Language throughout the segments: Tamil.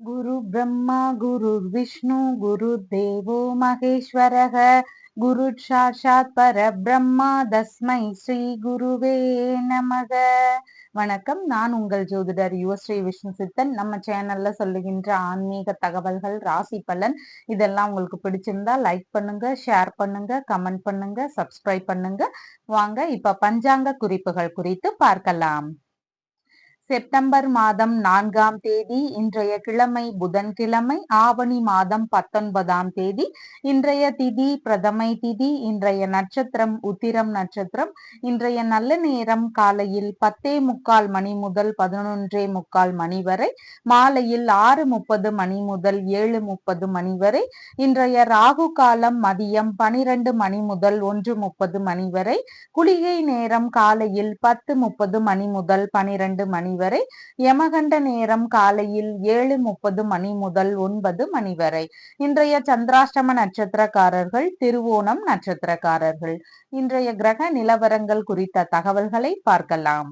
गुरु ब्रह्मा गुरुर्विष्णु गुरुर्देवो महेश्वरः गुरु साक्षात् பரபிரம்மா தஸ்மை ஸ்ரீ குருவே நமக. வணக்கம். நான் உங்கள் ஜோதிடர் யுவஸ்ரீ விஷ்ணு சித்தன். நம்ம சேனல்ல சொல்லுகின்ற ஆன்மீக தகவல்கள், ராசி பலன் இதெல்லாம் உங்களுக்கு பிடிச்சிருந்தா லைக் பண்ணுங்க, ஷேர் பண்ணுங்க, கமெண்ட் பண்ணுங்க, சப்ஸ்கிரைப் பண்ணுங்க. வாங்க இப்ப பஞ்சாங்க குறிப்புகள் குறித்து பார்க்கலாம். செப்டம்பர் மாதம் 4ஆம் தேதி, இன்றைய கிழமை புதன்கிழமை, ஆவணி மாதம் 19ஆம் தேதி. இன்றைய திதி பிரதமை திதி. இன்றைய நட்சத்திரம் உத்திரம் நட்சத்திரம். இன்றைய நல்ல நேரம் காலையில் 10:45 மணி முதல் 11:45 மணி வரை, மாலையில் 6:30 மணி முதல் 7:30 மணி வரை. இன்றைய ராகு காலம் மதியம் 12 மணி முதல் 1:30 மணி வரை. குளிகை நேரம் காலையில் 10:30 மணி முதல் 12 மணி வரை. யமகண்ட நேரம் காலையில் 7:30 மணி முதல் 9 மணி வரை. இன்றைய சந்திராஷ்டம நட்சத்திரக்காரர்கள் திருவோணம் நட்சத்திரக்காரர்கள். இன்றைய கிரக நிலவரங்கள் குறித்த தகவல்களை பார்க்கலாம்.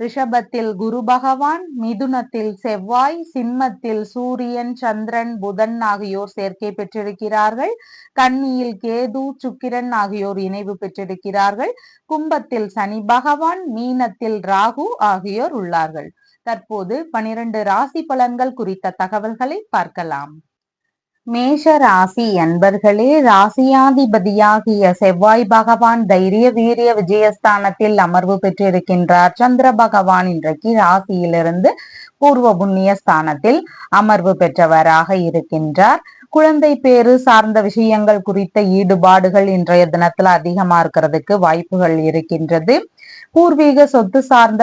ரிஷபத்தில் குரு பகவான், மிதுனத்தில் செவ்வாய், சிம்மத்தில் சூரியன், சந்திரன், புதன் ஆகியோர் சேர்க்கை பெற்றிருக்கிறார்கள். கன்னியில் கேது, சுக்கிரன் ஆகியோர் இணைவு பெற்றிருக்கிறார்கள். கும்பத்தில் சனி பகவான், மீனத்தில் ராகு ஆகியோர் உள்ளார்கள். தற்போது 12 ராசி பலன்கள் குறித்த தகவல்களை பார்க்கலாம். மேஷ ராசி அன்பர்களே, ராசியாதிபதியாகிய செவ்வாய் பகவான் தைரிய வீரிய விஜயஸ்தானத்தில் அமர்வு பெற்றிருக்கின்றார். சந்திர பகவான் இன்றைக்கு ராசியிலிருந்து பூர்வ புண்ணிய ஸ்தானத்தில் அமர்வு பெற்றவராக இருக்கின்றார். குழந்தை பேரு சார்ந்த விஷயங்கள் குறித்த ஈடுபாடுகள் இன்றைய தினத்துல அதிகமா இருக்கிறதுக்கு வாய்ப்புகள் இருக்கின்றது. பூர்வீக சொத்து சார்ந்த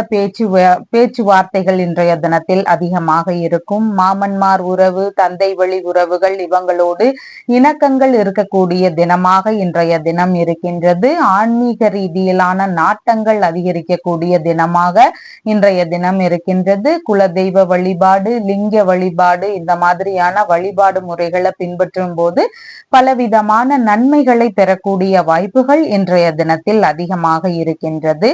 பேச்சுவார்த்தைகள் இன்றைய தினத்தில் அதிகமாக இருக்கும். மாமன்மார் உறவு, தந்தை வழி உறவுகள் இவங்களோடு இணக்கங்கள் இருக்கக்கூடிய தினமாக இன்றைய தினம் இருக்கின்றது. ஆன்மீக ரீதியிலான நாட்டங்கள் அதிகரிக்கக்கூடிய தினமாக இன்றைய தினம் இருக்கின்றது. குலதெய்வ வழிபாடு, லிங்க வழிபாடு இந்த மாதிரியான வழிபாடு முறைகளை பின்பற்றும் போது பலவிதமான நன்மைகளை பெறக்கூடிய வாய்ப்புகள் இன்றைய தினத்தில் அதிகமாக இருக்கின்றது.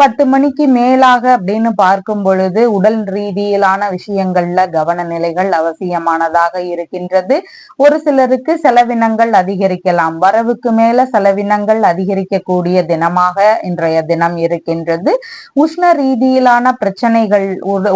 10 மணிக்கு மேலாக அப்படின்னு பார்க்கும் பொழுது உடல் ரீதியிலான விஷயங்கள்ல கவன நிலைகள் அவசியமானதாக இருக்கின்றது. ஒரு சிலருக்கு செலவினங்கள் அதிகரிக்கலாம். வரவுக்கு மேல செலவினங்கள் அதிகரிக்கக்கூடிய தினமாக இன்றைய தினம் இருக்கின்றது. உஷ்ண ரீதியிலான பிரச்சனைகள்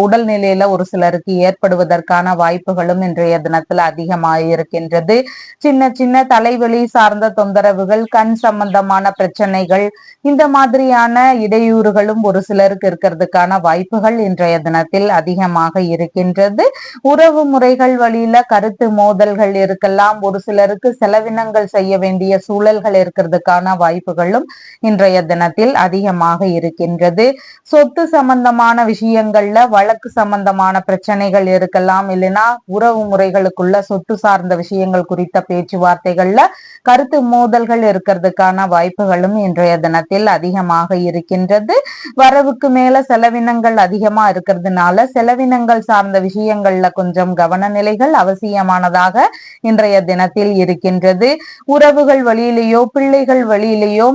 உடல்நிலையில ஒரு சிலருக்கு ஏற்படுவதற்கான வாய்ப்புகளும் இன்றைய தினத்துல அதிகமாக இருக்கின்றது. சின்ன சின்ன தலைவலி சார்ந்த தொந்தரவுகள், கண் சம்பந்தமான பிரச்சனைகள் இந்த மாதிரியான இடையூறுகளும் ஒரு சிலருக்கு இருக்கிறதுக்கான வாய்ப்புகள் இன்றைய தினத்தில் அதிகமாக இருக்கின்றது. உறவு முறைகள் வழியில கருத்து மோதல்கள் இருக்கலாம். ஒரு சிலருக்கு செலவினங்கள் செய்ய வேண்டிய சூழல்கள் இருக்கிறதுக்கான வாய்ப்புகளும் இன்றைய தினத்தில் அதிகமாக இருக்கின்றது. சொத்து சம்பந்தமான விஷயங்கள்ல வழக்கு சம்பந்தமான பிரச்சனைகள் இருக்கலாம். இல்லைன்னா உறவு முறைகளுக்குள்ள சொத்து சார்ந்த விஷயங்கள் குறித்த பேச்சுவார்த்தைகள்ல கருத்து மோதல்கள் இருக்கிறதுக்கான வாய்ப்புகளும் இன்றைய தினத்தில் அதிகமாக இருக்கின்றது. வரவுக்கு மேல செலவினங்கள் அதிகமா இருக்கிறதுனால செலவினங்கள் சார்ந்த விஷயங்கள்ல கொஞ்சம் கவன நிலைகள் அவசியமானதாக இன்றைய தினத்தில் இருக்கின்றது. உறவுகள் வழியிலேயோ பிள்ளைகள் வழியிலேயோ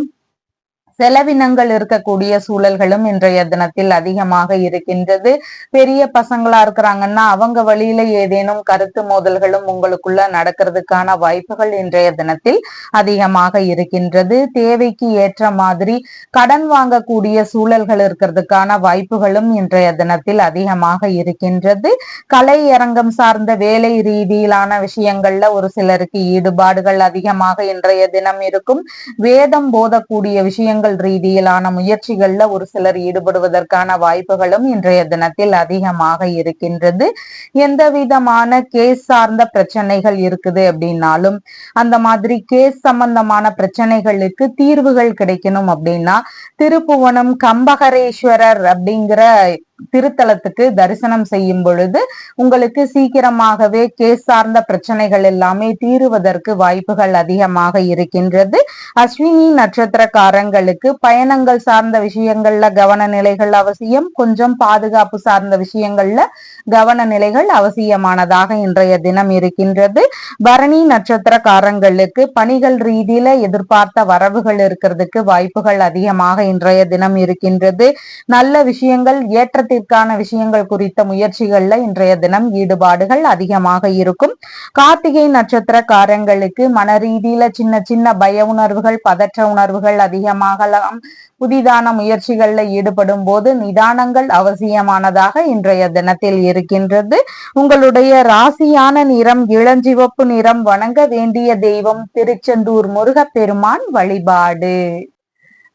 செலவினங்கள் இருக்கக்கூடிய சூழல்களும் இன்றைய தினத்தில் அதிகமாக இருக்கின்றது. பெரிய பசங்களா இருக்கிறாங்கன்னா அவங்க வழியில ஏதேனும் கருத்து மோதல்களும் உங்களுக்குள்ள நடக்கிறதுக்கான வாய்ப்புகள் இன்றைய தினத்தில் அதிகமாக இருக்கின்றது. தேவைக்கு ஏற்ற மாதிரி கடன் வாங்கக்கூடிய சூழல்கள் இருக்கிறதுக்கான வாய்ப்புகளும் இன்றைய தினத்தில் அதிகமாக இருக்கின்றது. கலை அரங்கம் சார்ந்த வேலை ரீதியிலான விஷயங்கள்ல ஒரு சிலருக்கு ஈடுபாடுகள் அதிகமாக இன்றைய தினம் இருக்கும். வேதம் போதக்கூடிய விஷயங்கள் ரீதியிலான முயற்சிகள்ல ஒரு சிலர் ஈடுபடுவதற்கான வாய்ப்புகளும் இன்றைய தினத்தில் அதிகமாக இருக்கின்றது. எந்த விதமான கேஸ் சார்ந்த பிரச்சனைகள் இருக்குது அப்படின்னாலும் அந்த மாதிரி கேஸ் சம்பந்தமான பிரச்சனைகளுக்கு தீர்வுகள் கிடைக்கணும் அப்படின்னா திருப்புவனம் கம்பகரேஸ்வரர் அப்படிங்கிற திருத்தலத்துக்கு தரிசனம் செய்யும் பொழுது உங்களுக்கு சீக்கிரமாகவே கேஸ் சார்ந்த பிரச்சனைகள் எல்லாமே தீருவதற்கு வாய்ப்புகள் அதிகமாக இருக்கின்றது. அஸ்வினி நட்சத்திரக்காரங்களுக்கு பயணங்கள் சார்ந்த விஷயங்கள்ல கவன நிலைகள் அவசியம். கொஞ்சம் பாதுகாப்பு சார்ந்த விஷயங்கள்ல கவன நிலைகள் அவசியமானதாக இன்றைய தினம் இருக்கின்றது. பரணி நட்சத்திரக்காரங்களுக்கு பணிகள் ரீதியில எதிர்பார்த்த வரவுகள் இருக்கிறதுக்கு வாய்ப்புகள் அதிகமாக இன்றைய தினம் இருக்கின்றது. நல்ல விஷயங்கள் ஏற்றத்தை முன்னேற்றத்திற்கான விஷயங்கள் குறித்த முயற்சிகள்ல இன்றைய தினம் ஈடுபாடுகள் அதிகமாக இருக்கும். கார்த்திகை நட்சத்திரக்காரங்களுக்கு மன ரீதியில சின்ன சின்ன பய உணர்வுகள், பதற்ற உணர்வுகள் அதிகமாகலாம். புதிதான முயற்சிகள்ல ஈடுபடும் போது நிதானங்கள் அவசியமானதாக இன்றைய தினத்தில் இருக்கின்றது. உங்களுடைய ராசியான நிறம் இளஞ்சிவப்பு நிறம். வணங்க வேண்டிய தெய்வம் திருச்செந்தூர் முருகப்பெருமான் வழிபாடு.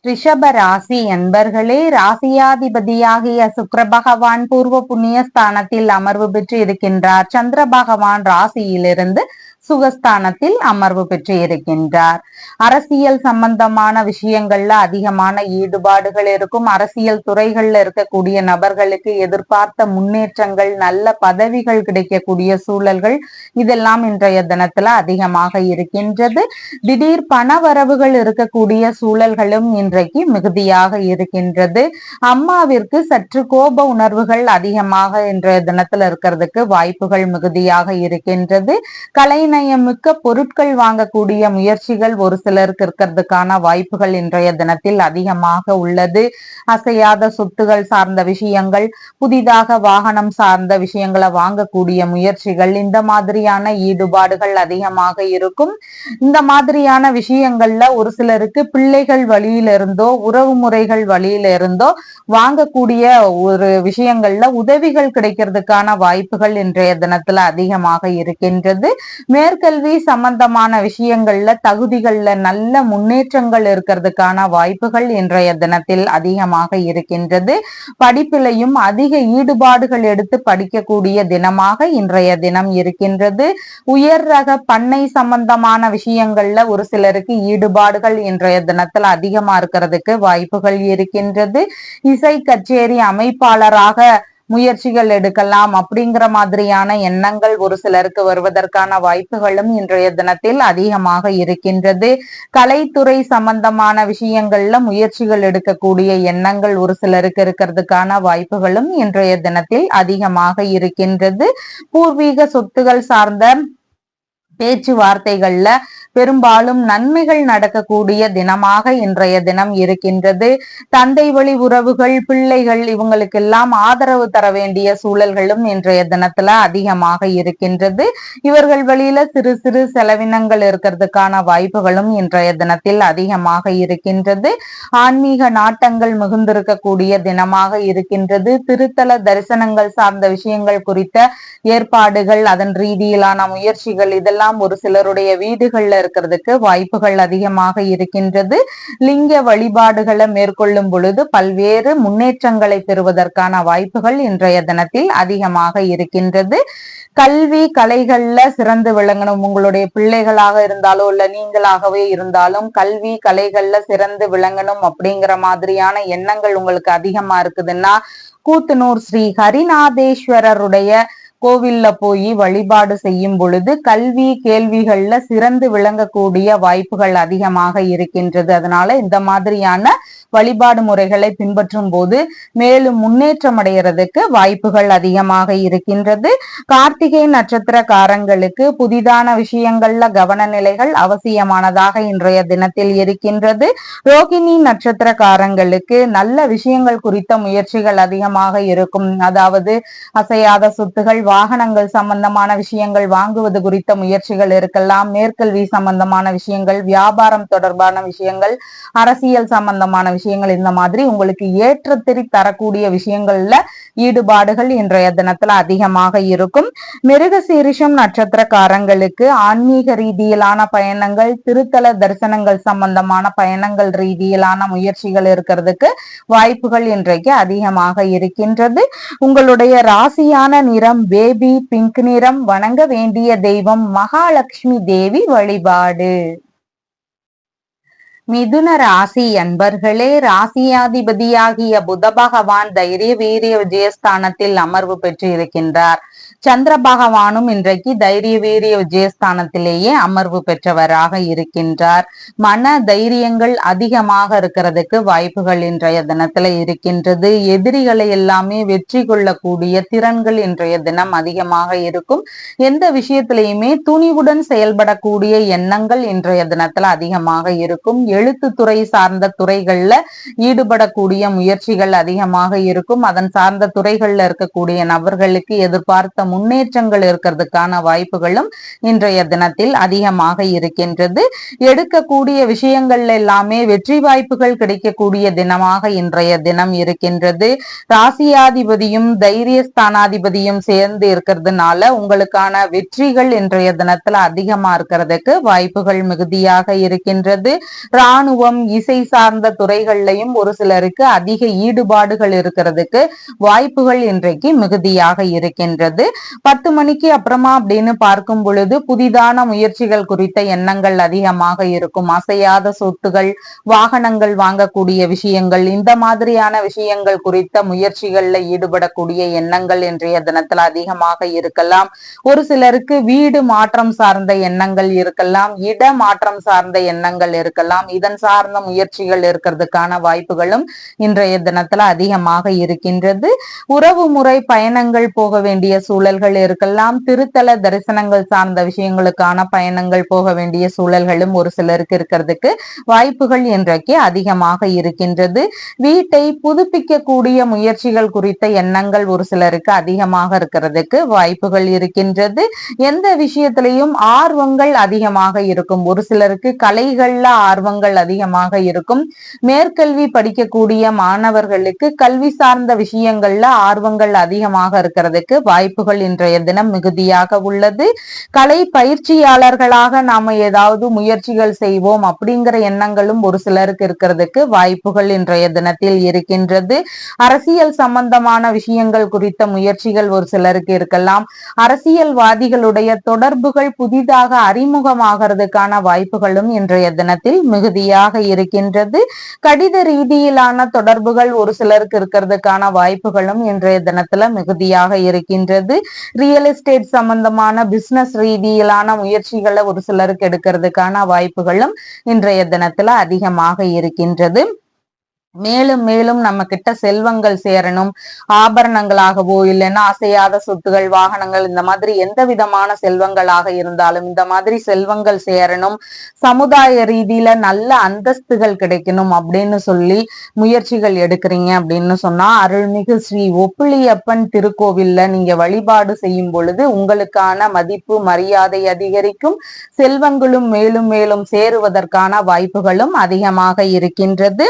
ரிஷப ராசி என்பர்களே, ராசியாதிபதியாகிய சுக்கிர பகவான் பூர்வ புண்ணிய ஸ்தானத்தில் அமர்வு பெற்று இருக்கின்றார். சந்திர பகவான் ராசியிலிருந்து சுகஸ்தானத்தில் அமர்வு பெற்று இருக்கின்றார். அரசியல் சம்பந்தமான விஷயங்கள்ல அதிகமான ஈடுபாடுகள் இருக்கும். அரசியல் துறைகள்ல இருக்கக்கூடிய நபர்களுக்கு எதிர்பார்த்த முன்னேற்றங்கள், நல்ல பதவிகள் கிடைக்கக்கூடிய சூழல்கள் இதெல்லாம் இன்றைய தினத்துல அதிகமாக இருக்கின்றது. திடீர் பண வரவுகள் இருக்கக்கூடிய சூழல்களும் இன்றைக்கு மிகுதியாக இருக்கின்றது. அம்மாவிற்கு சற்று கோப உணர்வுகள் அதிகமாக இன்றைய தினத்துல இருக்கிறதுக்கு வாய்ப்புகள் மிகுதியாக இருக்கின்றது. கலைநயமிக்க பொருட்கள் வாங்கக்கூடிய முயற்சிகள் ஒரு சிலருக்கு இருக்கிறதுக்கான வாய்ப்புகள் இன்றைய தினத்தில் அதிகமாக உள்ளது. அசையாத சொத்துகள் சார்ந்த விஷயங்கள், புதிதாக வாகனம் சார்ந்த விஷயங்களை வாங்கக்கூடிய முயற்சிகள், இந்த மாதிரியான ஈடுபாடுகள் அதிகமாக இருக்கும். இந்த மாதிரியான விஷயங்கள்ல ஒரு சிலருக்கு பிள்ளைகள் வழியிலிருந்தோ, உறவு முறைகள் வழியிலிருந்தோ வாங்கக்கூடிய ஒரு விஷயங்கள்ல உதவிகள் கிடைக்கிறதுக்கான வாய்ப்புகள் இன்றைய தினத்துல அதிகமாக இருக்கின்றது. மேற்கல்வி சம்பந்தமான விஷயங்கள்ல தகுதிகள்ல நல்ல முன்னேற்றங்கள் இருக்கிறதுக்கான வாய்ப்புகள் இன்றைய தினத்தில் அதிகமாக இருக்கின்றது. படிப்பிலையும் அதிக ஈடுபாடுகள் எடுத்து படிக்கக்கூடிய தினமாக இன்றைய தினம் இருக்கின்றது. உயர் ரக பண்ணை சம்பந்தமான விஷயங்கள்ல ஒரு சிலருக்கு ஈடுபாடுகள் இன்றைய தினத்தில் அதிகமா இருக்கிறதுக்கு வாய்ப்புகள் இருக்கின்றது. இசை கச்சேரி அமைப்பாளராக முயற்சிகள் எடுக்கலாம் அப்படிங்கிற மாதிரியான எண்ணங்கள் ஒரு சிலருக்கு வருவதற்கான வாய்ப்புகளும் இன்றைய தினத்தில் அதிகமாக இருக்கின்றது. கலைத்துறை சம்பந்தமான விஷயங்கள்ல முயற்சிகள் எடுக்கக்கூடிய எண்ணங்கள் ஒரு சிலருக்கு இருக்கிறதுக்கான வாய்ப்புகளும் இன்றைய தினத்தில் அதிகமாக இருக்கின்றது. பூர்வீக சொத்துகள் சார்ந்த பேச்சுவார்த்தைகள்ல பெரும்பாலும் நன்மைகள் நடக்கக்கூடிய தினமாக இன்றைய தினம் இருக்கின்றது. தந்தை வழி உறவுகள், பிள்ளைகள் இவங்களுக்கெல்லாம் ஆதரவு தர வேண்டிய சூழல்களும் இன்றைய தினத்துல அதிகமாக இருக்கின்றது. இவர்கள் வழியில சிறு சிறு செலவினங்கள் இருக்கிறதுக்கான வாய்ப்புகளும் இன்றைய தினத்தில் அதிகமாக இருக்கின்றது. ஆன்மீக நாட்டங்கள் மிகுந்திருக்கக்கூடிய தினமாக இருக்கின்றது. திருத்தல தரிசனங்கள் சார்ந்த விஷயங்கள் குறித்த ஏற்பாடுகள், அதன் ரீதியிலான முயற்சிகள் இதெல்லாம் ஒரு சிலருடைய வீடுகள்ல இருக்கிறதுக்கு வாய்ப்புகள் அதிகமாக இருக்கின்றது. லிங்க வழிபாடுகளை மேற்கொள்ளும் பொழுது பல்வேறு முன்னேற்றங்களை பெறுவதற்கான வாய்ப்புகள் இன்றைய தினத்தில் அதிகமாக இருக்கின்றது. கல்வி கலைகள்ல சிறந்து விளங்கணும். உங்களுடைய பிள்ளைகளாக இருந்தாலோ இல்ல நீங்களாகவே இருந்தாலும் கல்வி கலைகள்ல சிறந்து விளங்கணும் அப்படிங்கிற மாதிரியான எண்ணங்கள் உங்களுக்கு அதிகமா இருக்குதுன்னா கூத்தனூர் ஸ்ரீ ஹரிநாதேஸ்வரருடைய கோவில்ல போய் வழிபாடு செய்யும் பொழுது கல்வி கேள்விகள்ல சிறந்து விளங்கக்கூடிய வாய்ப்புகள் அதிகமாக இருக்கின்றது. அதனால இந்த மாதிரியான வழிபாடு முறைகளை பின்பற்றும் போது மேலும் முன்னேற்றம் அடைகிறதுக்கு வாய்ப்புகள் அதிகமாக இருக்கின்றது. கார்த்திகை நட்சத்திரக்காரங்களுக்கு புதிதான விஷயங்கள்ல கவன நிலைகள் அவசியமானதாக இன்றைய தினத்தில் இருக்கின்றது. ரோகிணி நட்சத்திரக்காரங்களுக்கு நல்ல விஷயங்கள் குறித்த முயற்சிகள் அதிகமாக இருக்கும். அதாவது அசையாத சொத்துகள், வாகனங்கள் சம்பந்தமான விஷயங்கள் வாங்குவது குறித்த முயற்சிகள் இருக்கலாம். மேற்கல்வி சம்பந்தமான விஷயங்கள், வியாபாரம் தொடர்பான விஷயங்கள், அரசியல் சம்பந்தமான விஷயங்கள், இந்த மாதிரி உங்களுக்கு ஏற்றத்தை தரக்கூடிய விஷயங்கள்ல ஈடுபாடுகள் இன்றைய தினத்துல அதிகமாக இருக்கும். மிருகசீரிஷம் நட்சத்திரக்காரங்களுக்கு ஆன்மீக ரீதியிலான பயணங்கள், திருத்தல தரிசனங்கள் சம்பந்தமான பயணங்கள் ரீதியிலான முயற்சிகள் இருக்கிறதுக்கு வாய்ப்புகள் இன்றைக்கு அதிகமாக இருக்கின்றது. உங்களுடைய ராசியான நிறம் பேபி பிங்க் நிறம். வணங்க வேண்டிய தெய்வம் மகாலட்சுமி தேவி வழிபாடு. மிதுன ராசி அன்பர்களே, ராசியாதிபதியாகிய புத பகவான் தைரிய வீரிய விஜயஸ்தானத்தில் அமர்வு பெற்று இருக்கின்றார். சந்திர பகவானும் இன்றைக்கு தைரிய வீரிய விஜயஸ்தானத்திலேயே அமர்வு பெற்றவராக இருக்கின்றார். மன தைரியங்கள் அதிகமாக இருக்கிறதுக்கு வாய்ப்புகள் இன்றைய தினத்துல இருக்கின்றது. எதிரிகளை எல்லாமே வெற்றி கொள்ளக்கூடிய திறன்கள் இன்றைய தினம் அதிகமாக இருக்கும். எந்த விஷயத்திலையுமே துணிவுடன் செயல்படக்கூடிய எண்ணங்கள் இன்றைய தினத்துல அதிகமாக இருக்கும். எழுத்துத்துறை சார்ந்த துறைகள்ல ஈடுபடக்கூடிய முயற்சிகள் அதிகமாக இருக்கும். அதன் சார்ந்த துறைகள்ல இருக்கக்கூடிய நபர்களுக்கு எதிர்பார்த்த முன்னேற்றங்கள் இருக்கிறதுக்கான வாய்ப்புகளும் இன்றைய தினத்தில் அதிகமாக இருக்கின்றது. எடுக்கக்கூடிய விஷயங்கள் எல்லாமே வெற்றி வாய்ப்புகள் கிடைக்கக்கூடிய தினமாக இன்றைய தினம் இருக்கின்றது. ராசியாதிபதியும் தைரியஸ்தானாதிபதியும் சேர்ந்து இருக்கிறதுனால உங்களுக்கான வெற்றிகள் இன்றைய தினத்துல அதிகமா இருக்கிறதுக்கு வாய்ப்புகள் மிகுதியாக இருக்கின்றது. ராணுவம், இசை சார்ந்த துறைகள்லையும் ஒரு சிலருக்கு அதிக ஈடுபாடுகள் இருக்கிறதுக்கு வாய்ப்புகள் இன்றைக்கு மிகுதியாக இருக்கின்றது. 10 மணிக்கு அப்புறமா அப்படின்னு பார்க்கும் பொழுது புதிதான முயற்சிகள் குறித்த எண்ணங்கள் அதிகமாக இருக்கும். அசையாத சொத்துகள், வாகனங்கள் வாங்கக்கூடிய விஷயங்கள், இந்த மாதிரியான விஷயங்கள் குறித்த முயற்சிகள்ல ஈடுபடக்கூடிய எண்ணங்கள் இன்றைய தினத்துல அதிகமாக இருக்கலாம். ஒரு சிலருக்கு வீடு மாற்றம் சார்ந்த எண்ணங்கள் இருக்கலாம், இட மாற்றம் சார்ந்த எண்ணங்கள் இருக்கலாம். இதன் சார்ந்த முயற்சிகள் இருக்கிறதுக்கான வாய்ப்புகளும் இன்றைய தினத்துல அதிகமாக இருக்கின்றது. உறவு முறை பயணங்கள் போக வேண்டிய சூழல்கள் இருக்கலாம். திருத்தல தரிசனங்கள் சார்ந்த விஷயங்களுக்கான பயணங்கள் போக வேண்டிய சூழல்களும் ஒரு சிலருக்கு இருக்கிறதுக்கு வாய்ப்புகள் இன்றைக்கு அதிகமாக இருக்கின்றது. வீட்டை புதுப்பிக்கக்கூடிய முயற்சிகள் குறித்த எண்ணங்கள் ஒரு சிலருக்கு அதிகமாக இருக்கிறதுக்கு வாய்ப்புகள் இருக்கின்றது. எந்த விஷயத்திலையும் ஆர்வங்கள் அதிகமாக இருக்கும். ஒரு சிலருக்கு கலைகள்ல ஆர்வங்கள் அதிகமாக இருக்கும். மேற்கல்வி படிக்கக்கூடிய மாணவர்களுக்கு கல்வி சார்ந்த விஷயங்கள்ல ஆர்வங்கள் அதிகமாக இருக்கிறதுக்கு வாய்ப்புகள் இன்றைய தினம் மிகுதியாக உள்ளது. கலை பயிற்சியாளர்களாக நாம ஏதாவது முயற்சிகள் செய்வோம் அப்படிங்கிற எண்ணங்களும் ஒரு சிலருக்கு இருக்கிறதுக்கு வாய்ப்புகள் இன்றைய தினத்தில் இருக்கின்றது. அரசியல் சம்பந்தமான விஷயங்கள் குறித்த முயற்சிகள் ஒரு சிலருக்கு இருக்கலாம். அரசியல்வாதிகளுடைய தொடர்புகள் புதிதாக அறிமுகமாகிறதுக்கான வாய்ப்புகளும் இன்றைய தினத்தில் மிகுதியாக இருக்கின்றது. கடித ரீதியிலான தொடர்புகள் ஒரு சிலருக்கு இருக்கிறதுக்கான வாய்ப்புகளும் இன்றைய தினத்துல மிகுதியாக இருக்கின்றது. ரியல் எஸ்டேட் சம்பந்தமான பிசினஸ் ரீதியிலான முயற்சிகளை ஒரு சிலருக்கு எடுக்கிறதுக்கான வாய்ப்புகளும் இன்றைய தினத்துல அதிகமாக இருக்கின்றது. மேலும் மேலும் நம்ம கிட்ட செல்வங்கள் சேரணும், ஆபரணங்களாகவோ இல்லைன்னா அசையாத சொத்துகள், வாகனங்கள், இந்த மாதிரி எந்த விதமான செல்வங்களாக இருந்தாலும் இந்த மாதிரி செல்வங்கள் சேரணும், சமுதாய ரீதியில நல்ல அந்தஸ்துகள் கிடைக்கணும் அப்படின்னு சொல்லி முயற்சிகள் எடுக்கிறீங்க அப்படின்னு சொன்னா அருள்மிகு ஸ்ரீ ஒப்புளியப்பன் திருக்கோவில்ல நீங்க வழிபாடு செய்யும் பொழுது உங்களுக்கான மதிப்பு மரியாதை அதிகரிக்கும். செல்வங்களும் மேலும் மேலும் சேருவதற்கான வாய்ப்புகளும் அதிகமாக இருக்கின்றது.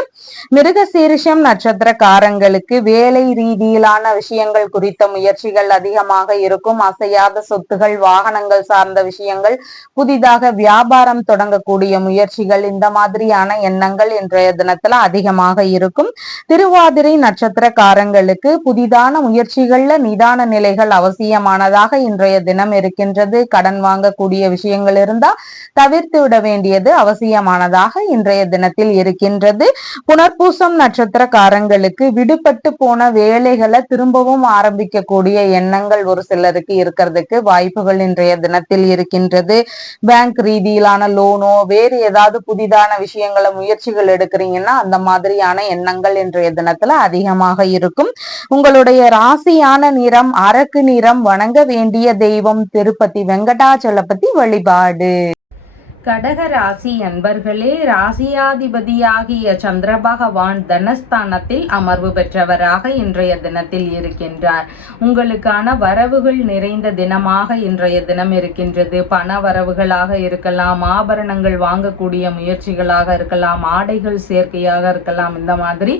மிருகசீரிஷம் நட்சத்திரக்காரங்களுக்கு வேலை ரீதியிலான விஷயங்கள் குறித்த முயற்சிகள் அதிகமாக இருக்கும். அசையாத சொத்துகள், வாகனங்கள் சார்ந்த விஷயங்கள், புதிதாக வியாபாரம் தொடங்கக்கூடிய முயற்சிகள், இந்த மாதிரியான எண்ணங்கள் இன்றைய தினத்துல அதிகமாக இருக்கும். திருவாதிரை நட்சத்திரக்காரங்களுக்கு புதிதான முயற்சிகள்ல நிதான நிலைகள் அவசியமானதாக இன்றைய தினம் இருக்கின்றது. கடன் வாங்கக்கூடிய விஷயங்கள் இருந்தா தவிர்த்து விட வேண்டியது அவசியமானதாக இன்றைய தினத்தில் இருக்கின்றது. புனர்பூசம் நட்சத்திரக்காரங்களுக்கு விடுபட்டு போன வேலைகளை திரும்பவும் ஆரம்பிக்கக்கூடிய எண்ணங்கள் ஒரு சிலருக்கு இருக்கிறதுக்கு வாய்ப்புகள் இன்றைய தினத்தில் இருக்கின்றது. பேங்க் ரீதியிலான லோனோ வேறு ஏதாவது புதிதான விஷயங்களை முயற்சிகள் எடுக்கிறீங்கன்னா அந்த மாதிரியான எண்ணங்கள் இன்றைய தினத்துல அதிகமாக இருக்கும். உங்களுடைய ராசியான நிறம் அரக்கு நிறம். வணங்க வேண்டிய தெய்வம் திருப்பதி வெங்கடாச்சலபதி வழிபாடு. கடக ராசி அன்பர்களே, ராசியாதிபதியாகிய சந்திர பகவான் தனஸ்தானத்தில் அமர்வு பெற்றவராக இன்றைய தினத்தில் இருக்கின்றார். உங்களுக்கான வரவுகள் நிறைந்த தினமாக இன்றைய தினம் இருக்கின்றது. பண வரவுகளாக இருக்கலாம், ஆபரணங்கள் வாங்கக்கூடிய முயற்சிகளாக இருக்கலாம், ஆடைகள் சேர்க்கையாக இருக்கலாம். இந்த மாதிரி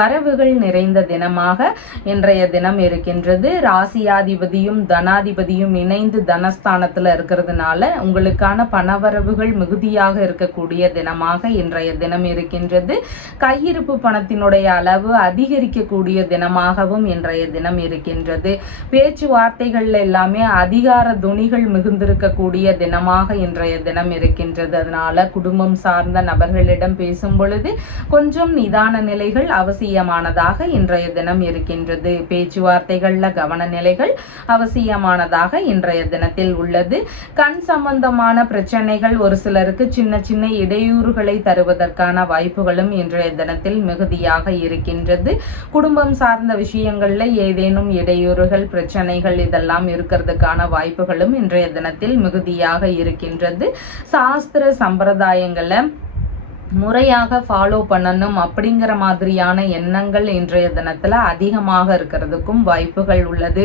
வரவுகள் நிறைந்த தினமாக இன்றைய தினம் இருக்கின்றது. ராசியாதிபதியும் தனாதிபதியும் இணைந்து தனஸ்தானத்துல இருக்கிறதுனால உங்களுக்கான பணவரவுகள் மிகுதியாக இருக்கக்கூடிய தினமாக இன்றைய தினம் இருக்கின்றது. கையிருப்பு பணத்தினுடைய அளவு அதிகரிக்கக்கூடிய தினமாகவும் இன்றைய தினம் இருக்கின்றது. பேச்சுவார்த்தைகள் எல்லாமே அதிகார துணிகள் மிகுந்திருக்கக்கூடிய தினமாக இன்றைய தினம் இருக்கின்றது. அதனால குடும்பம் சார்ந்த நபர்களிடம் பேசும் பொழுது கொஞ்சம் நிதான நிலைகள் அவசியமானதாக இன்றைய தினம் இருக்கின்றது. பேச்சுவார்த்தைகள்ல கவன நிலைகள் அவசியமானதாக இன்றைய தினத்தில் உள்ளது. கண் சம்பந்தமான பிரச்சனைகள் ஒரு சிலருக்கு சின்ன சின்ன இடையூறுகளை தருவதற்கான வாய்ப்புகளும் இன்றைய தினத்தில் மிகுதியாக இருக்கின்றது. குடும்பம் சார்ந்த விஷயங்கள்ல ஏதேனும் இடையூறுகள், பிரச்சனைகள் இதெல்லாம் இருக்கிறதுக்கான வாய்ப்புகளும் இன்றைய தினத்தில் மிகுதியாக இருக்கின்றது. சாஸ்திர சம்பிரதாயங்களை முறையாக ஃபாலோ பண்ணணும் அப்படிங்கிற மாதிரியான எண்ணங்கள் இன்றைய தினத்தில் அதிகமாக இருக்கிறதுக்கும் வாய்ப்புகள் உள்ளது.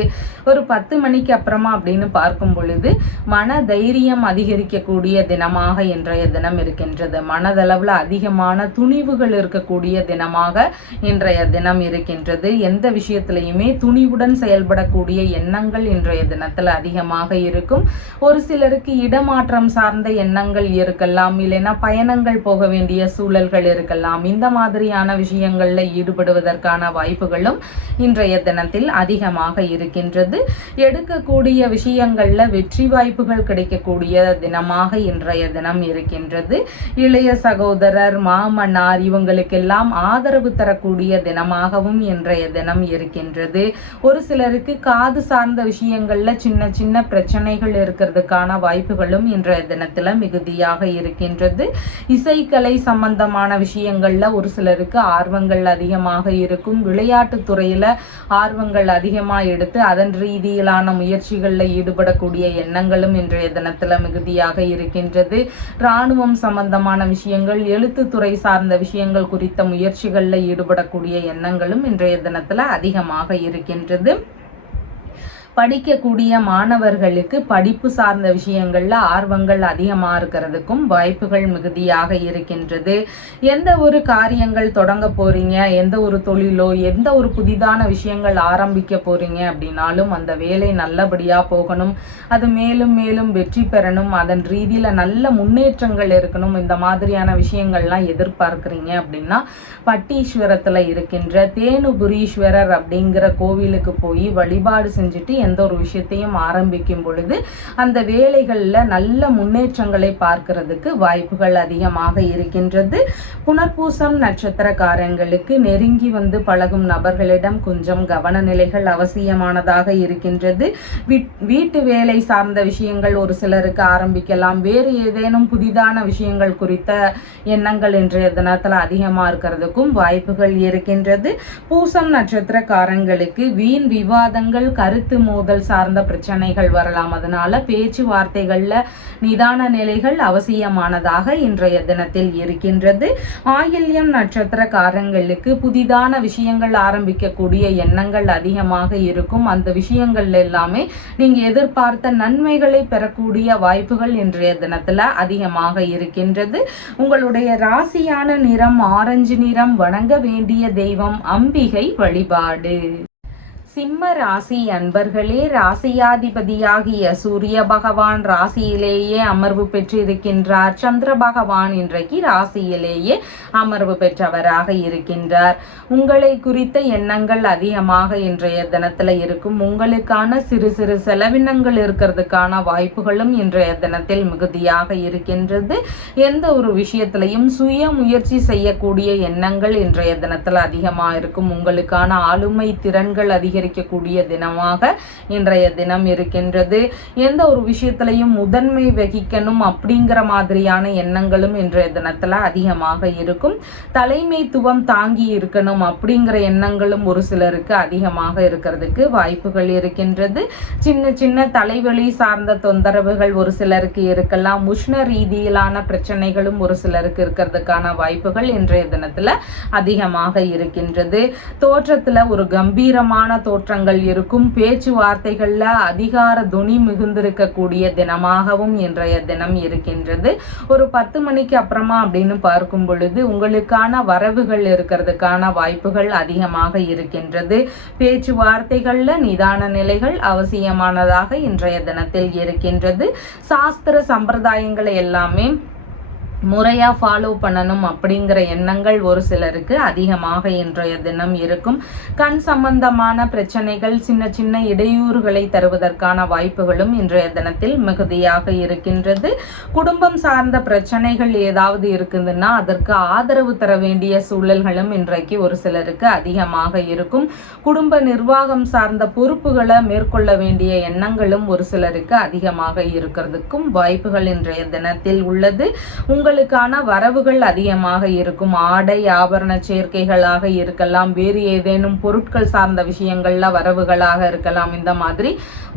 ஒரு 10 மணிக்கு அப்புறமா அப்படின்னு பார்க்கும் பொழுது மன தைரியம் அதிகரிக்கக்கூடிய தினமாக இன்றைய தினம் இருக்கின்றது. மனதளவில் அதிகமான துணிவுகள் இருக்கக்கூடிய தினமாக இன்றைய தினம் இருக்கின்றது. எந்த விஷயத்திலையுமே துணிவுடன் செயல்படக்கூடிய எண்ணங்கள் இன்றைய தினத்தில் அதிகமாக இருக்கும். ஒரு சிலருக்கு இடமாற்றம் சார்ந்த எண்ணங்கள் இருக்கலாம், இல்லைன்னா பயணங்கள் போக வேண்டிய சூழல்கள் இருக்கலாம். இந்த மாதிரியான விஷயங்கள்ல ஈடுபடுவதற்கான வாய்ப்புகளும் இன்றைய தினத்தில் அதிகமாக இருக்கின்றது. எடுக்கக்கூடிய விஷயங்கள்ல வெற்றி வாய்ப்புகள் கிடைக்கக்கூடிய தினமாக இன்றைய தினம் இருக்கின்றது. இளைய சகோதரர், மாமனார் இவங்களுக்கெல்லாம் ஆதரவு தரக்கூடிய தினமாகவும் இன்றைய தினம் இருக்கின்றது. ஒரு சிலருக்கு காது சார்ந்த விஷயங்கள்ல சின்ன சின்ன பிரச்சனைகள் இருக்கிறதுக்கான வாய்ப்புகளும் இன்றைய தினத்துல மிகுதியாக இருக்கின்றது. இசைக்கலை சம்பந்தமான விஷயங்கள்ல ஒரு சிலருக்கு ஆர்வங்கள் அதிகமாக இருக்கும். விளையாட்டு துறையில ஆர்வங்கள் அதிகமாக எடுத்து அதன் ரீதியிலான முயற்சிகள்ல ஈடுபடக்கூடிய எண்ணங்களும் இன்றைய தினத்துல மிகுதியாக இருக்கின்றது. இராணுவம் சம்பந்தமான விஷயங்கள், எழுத்துத்துறை சார்ந்த விஷயங்கள் குறித்த முயற்சிகள்ல ஈடுபடக்கூடிய எண்ணங்களும் இன்றைய தினத்துல அதிகமாக இருக்கின்றது. படிக்கக்கூடிய மாணவர்களுக்கு படிப்பு சார்ந்த விஷயங்கள்ல ஆர்வங்கள் அதிகமாக இருக்கிறதுக்கும் வாய்ப்புகள் மிகுதியாக இருக்கின்றது. எந்த ஒரு காரியங்கள் தொடங்க போறீங்க, எந்த ஒரு தொழிலோ எந்த ஒரு புதிதான விஷயங்கள் ஆரம்பிக்க போறீங்க அப்படின்னாலும் அந்த வேலை நல்லபடியா போகணும், அது மேலும் மேலும் வெற்றி பெறணும், அதன் ரீதியில நல்ல முன்னேற்றங்கள் இருக்கணும். இந்த மாதிரியான விஷயங்கள்லாம் எதிர்பார்க்குறீங்க அப்படின்னா பட்டீஸ்வரத்துல இருக்கின்ற தேனுபுரீஸ்வரர் அப்படிங்கிற கோவிலுக்கு போய் வழிபாடு செஞ்சுட்டு எந்த ஒரு விஷயத்தையும் ஆரம்பிக்கும் பொழுது அந்த வேலைகள்ல நல்ல முன்னேற்றங்களை பார்க்கிறதுக்கு வாய்ப்புகள் அதிகமாக இருக்கின்றது. புனர்பூசம் நட்சத்திரக்காரங்களுக்கு நெருங்கி வந்து பழகும் நபர்களிடம் கொஞ்சம் கவன நிலைகள் அவசியமானதாக இருக்கின்றது. வீட்டு வேலை சார்ந்த விஷயங்கள் ஒரு சிலருக்கு ஆரம்பிக்கலாம். வேறு ஏதேனும் புதிதான விஷயங்கள் குறித்த எண்ணங்கள் இன்றைய தினத்துல அதிகமா இருக்கிறதுக்கும் வாய்ப்புகள் இருக்கின்றது. பூசம் நட்சத்திரக்காரங்களுக்கு வீண் விவாதங்கள், கருத்து மோதல் சார்ந்த பிரச்சனைகள் வரலாம். அதனால பேச்சுவார்த்தைகள்ல நிதான நிலைகள் அவசியமானதாக இன்றைய தினத்தில் இருக்கின்றது. ஆயில்யம் நட்சத்திரக்காரங்களுக்கு புதிதான விஷயங்கள் ஆரம்பிக்கக்கூடிய எண்ணங்கள் அதிகமாக இருக்கும். அந்த விஷயங்கள் எல்லாமே நீங்க எதிர்பார்த்த நன்மைகளை பெறக்கூடிய வாய்ப்புகள் இன்றைய தினத்துல அதிகமாக இருக்கின்றது. உங்களுடைய ராசியான நிறம் ஆரஞ்சு நிறம். வணங்க வேண்டிய தெய்வம் அம்பிகை வழிபாடு. சிம்ம ராசி அன்பர்களே, ராசியாதிபதியாகிய சூரிய பகவான் ராசியிலேயே அமர்வு பெற்றிருக்கின்றார். சந்திர பகவான் இன்றைக்கு ராசியிலேயே அமர்வு பெற்றவராக இருக்கின்றார். உங்களை குறித்த எண்ணங்கள் அதிகமாக இன்றைய தினத்துல இருக்கும். உங்களுக்கான சிறு சிறு செலவினங்கள் இருக்கிறதுக்கான வாய்ப்புகளும் இன்றைய தினத்தில் மிகுதியாக இருக்கின்றது. எந்த ஒரு விஷயத்திலையும் சுய முயற்சி செய்யக்கூடிய எண்ணங்கள் இன்றைய தினத்துல அதிகமாக இருக்கும். உங்களுக்கான ஆளுமை திறன்கள் அதிகரிக்கக்கூடிய தினமாக இன்றைய தினம் இருக்கின்றது. எந்த ஒரு விஷயத்திலையும் முதன்மை வகிக்கணும் அப்படிங்கிற மாதிரியான எண்ணங்களும் இன்றைய தினத்துல அதிகமாக இருக்கும். தலைமைத்துவம் தாங்கி இருக்கணும் அப்படிங்கிற எண்ணங்களும் ஒரு சிலருக்கு அதிகமாக இருக்கிறதுக்கு வாய்ப்புகள் இருக்கின்றது. சின்ன சின்ன தலைவலி சார்ந்த தொந்தரவுகள் ஒரு சிலருக்கு இருக்கலாம். உஷ்ண ரீதியிலான பிரச்சனைகளும் ஒரு சிலருக்கு இருக்கிறதுக்கான வாய்ப்புகள் இன்றைய தினத்துல அதிகமாக இருக்கின்றது. தோற்றத்துல ஒரு கம்பீரமான தோற்றங்கள் இருக்கும். பேச்சுவார்த்தைகள்ல அதிகார துணி மிகுந்திருக்கக்கூடிய தினமாகவும் இன்றைய தினம் இருக்கின்றது. ஒரு 10 மணிக்கு அப்புறமா அப்படின்னு பார்க்கும் பொழுது உங்களுக்கான வரவுகள் இருக்கிறதுக்கான வாய்ப்புகள் அதிகமாக இருக்கின்றது. பேச்சுவார்த்தைகள்ல நிதான நிலைகள் அவசியமானதாக இன்றைய தினத்தில் இருக்கின்றது. சாஸ்திர சம்பிரதாயங்களை எல்லாமே முறையாக ஃபாலோ பண்ணணும் அப்படிங்கிற எண்ணங்கள் ஒரு சிலருக்கு அதிகமாக இன்றைய தினம் இருக்கும். கண் சம்பந்தமான பிரச்சனைகள், சின்ன சின்ன இடையூறுகளை தருவதற்கான வாய்ப்புகளும் இன்றைய தினத்தில் மிகுதியாக இருக்கின்றது. குடும்பம் சார்ந்த பிரச்சனைகள் ஏதாவது இருக்குதுன்னா அதற்கு ஆதரவு தர வேண்டிய சூழல்களும் இன்றைக்கு ஒரு சிலருக்கு அதிகமாக இருக்கும். குடும்ப நிர்வாகம் சார்ந்த பொறுப்புகளை மேற்கொள்ள வேண்டிய எண்ணங்களும் ஒரு சிலருக்கு அதிகமாக இருக்கிறதுக்கும் வாய்ப்புகள் இன்றைய தினத்தில் உள்ளது. உங்களுக்கான வரவுகள் அதிகமாக இருக்கும். ஆடை ஆபரண சேர்க்கைகளாக இருக்கலாம், வேறு ஏதேனும் பொருட்கள் சார்ந்த விஷயங்கள்ல வரவுகளாக இருக்கலாம். இந்த மாதிரி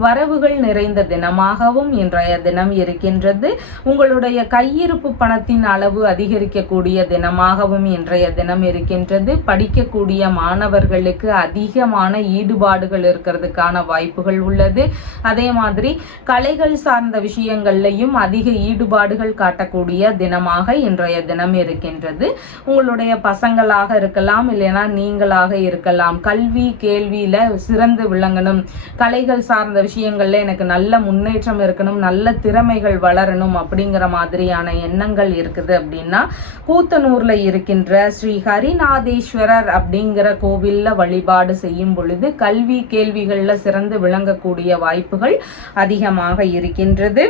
வரவுகள் நிறைந்த தினமாகவும் இன்றைய தினம் இருக்கின்றது. உங்களுடைய கையிருப்பு பணத்தின் அளவு அதிகரிக்கக்கூடிய தினமாகவும் இன்றைய தினம் இருக்கின்றது. படிக்கக்கூடிய மாணவர்களுக்கு அதிகமான ஈடுபாடுகள் இருக்கிறதுக்கான வாய்ப்புகள் உள்ளது. அதே மாதிரி கலைகள் சார்ந்த விஷயங்கள்லையும் அதிக ஈடுபாடுகள் காட்டக்கூடிய தினமாக இன்றைய தினம் இருக்கின்றது. உங்களுடைய பசங்களாக இருக்கலாம், இல்லைனா நீங்களாக இருக்கலாம். கல்வி கேள்வியில சிறந்து விளங்கணும், கலைகள் சார்ந்த விஷயங்கள்ல எனக்கு நல்ல முன்னேற்றம் இருக்கணும், நல்ல திறமைகள் வளரணும் அப்படிங்கிற மாதிரியான எண்ணங்கள் இருக்குது அப்படின்னா கூத்தனூர்ல இருக்கின்ற ஸ்ரீ ஹரிநாதேஸ்வரர் அப்படிங்கிற கோவில்ல வழிபாடு செய்யும் பொழுது கல்வி கேள்விகள்ல சிறந்து விளங்கக்கூடிய வாய்ப்புகள் அதிகமாக இருக்கின்றது.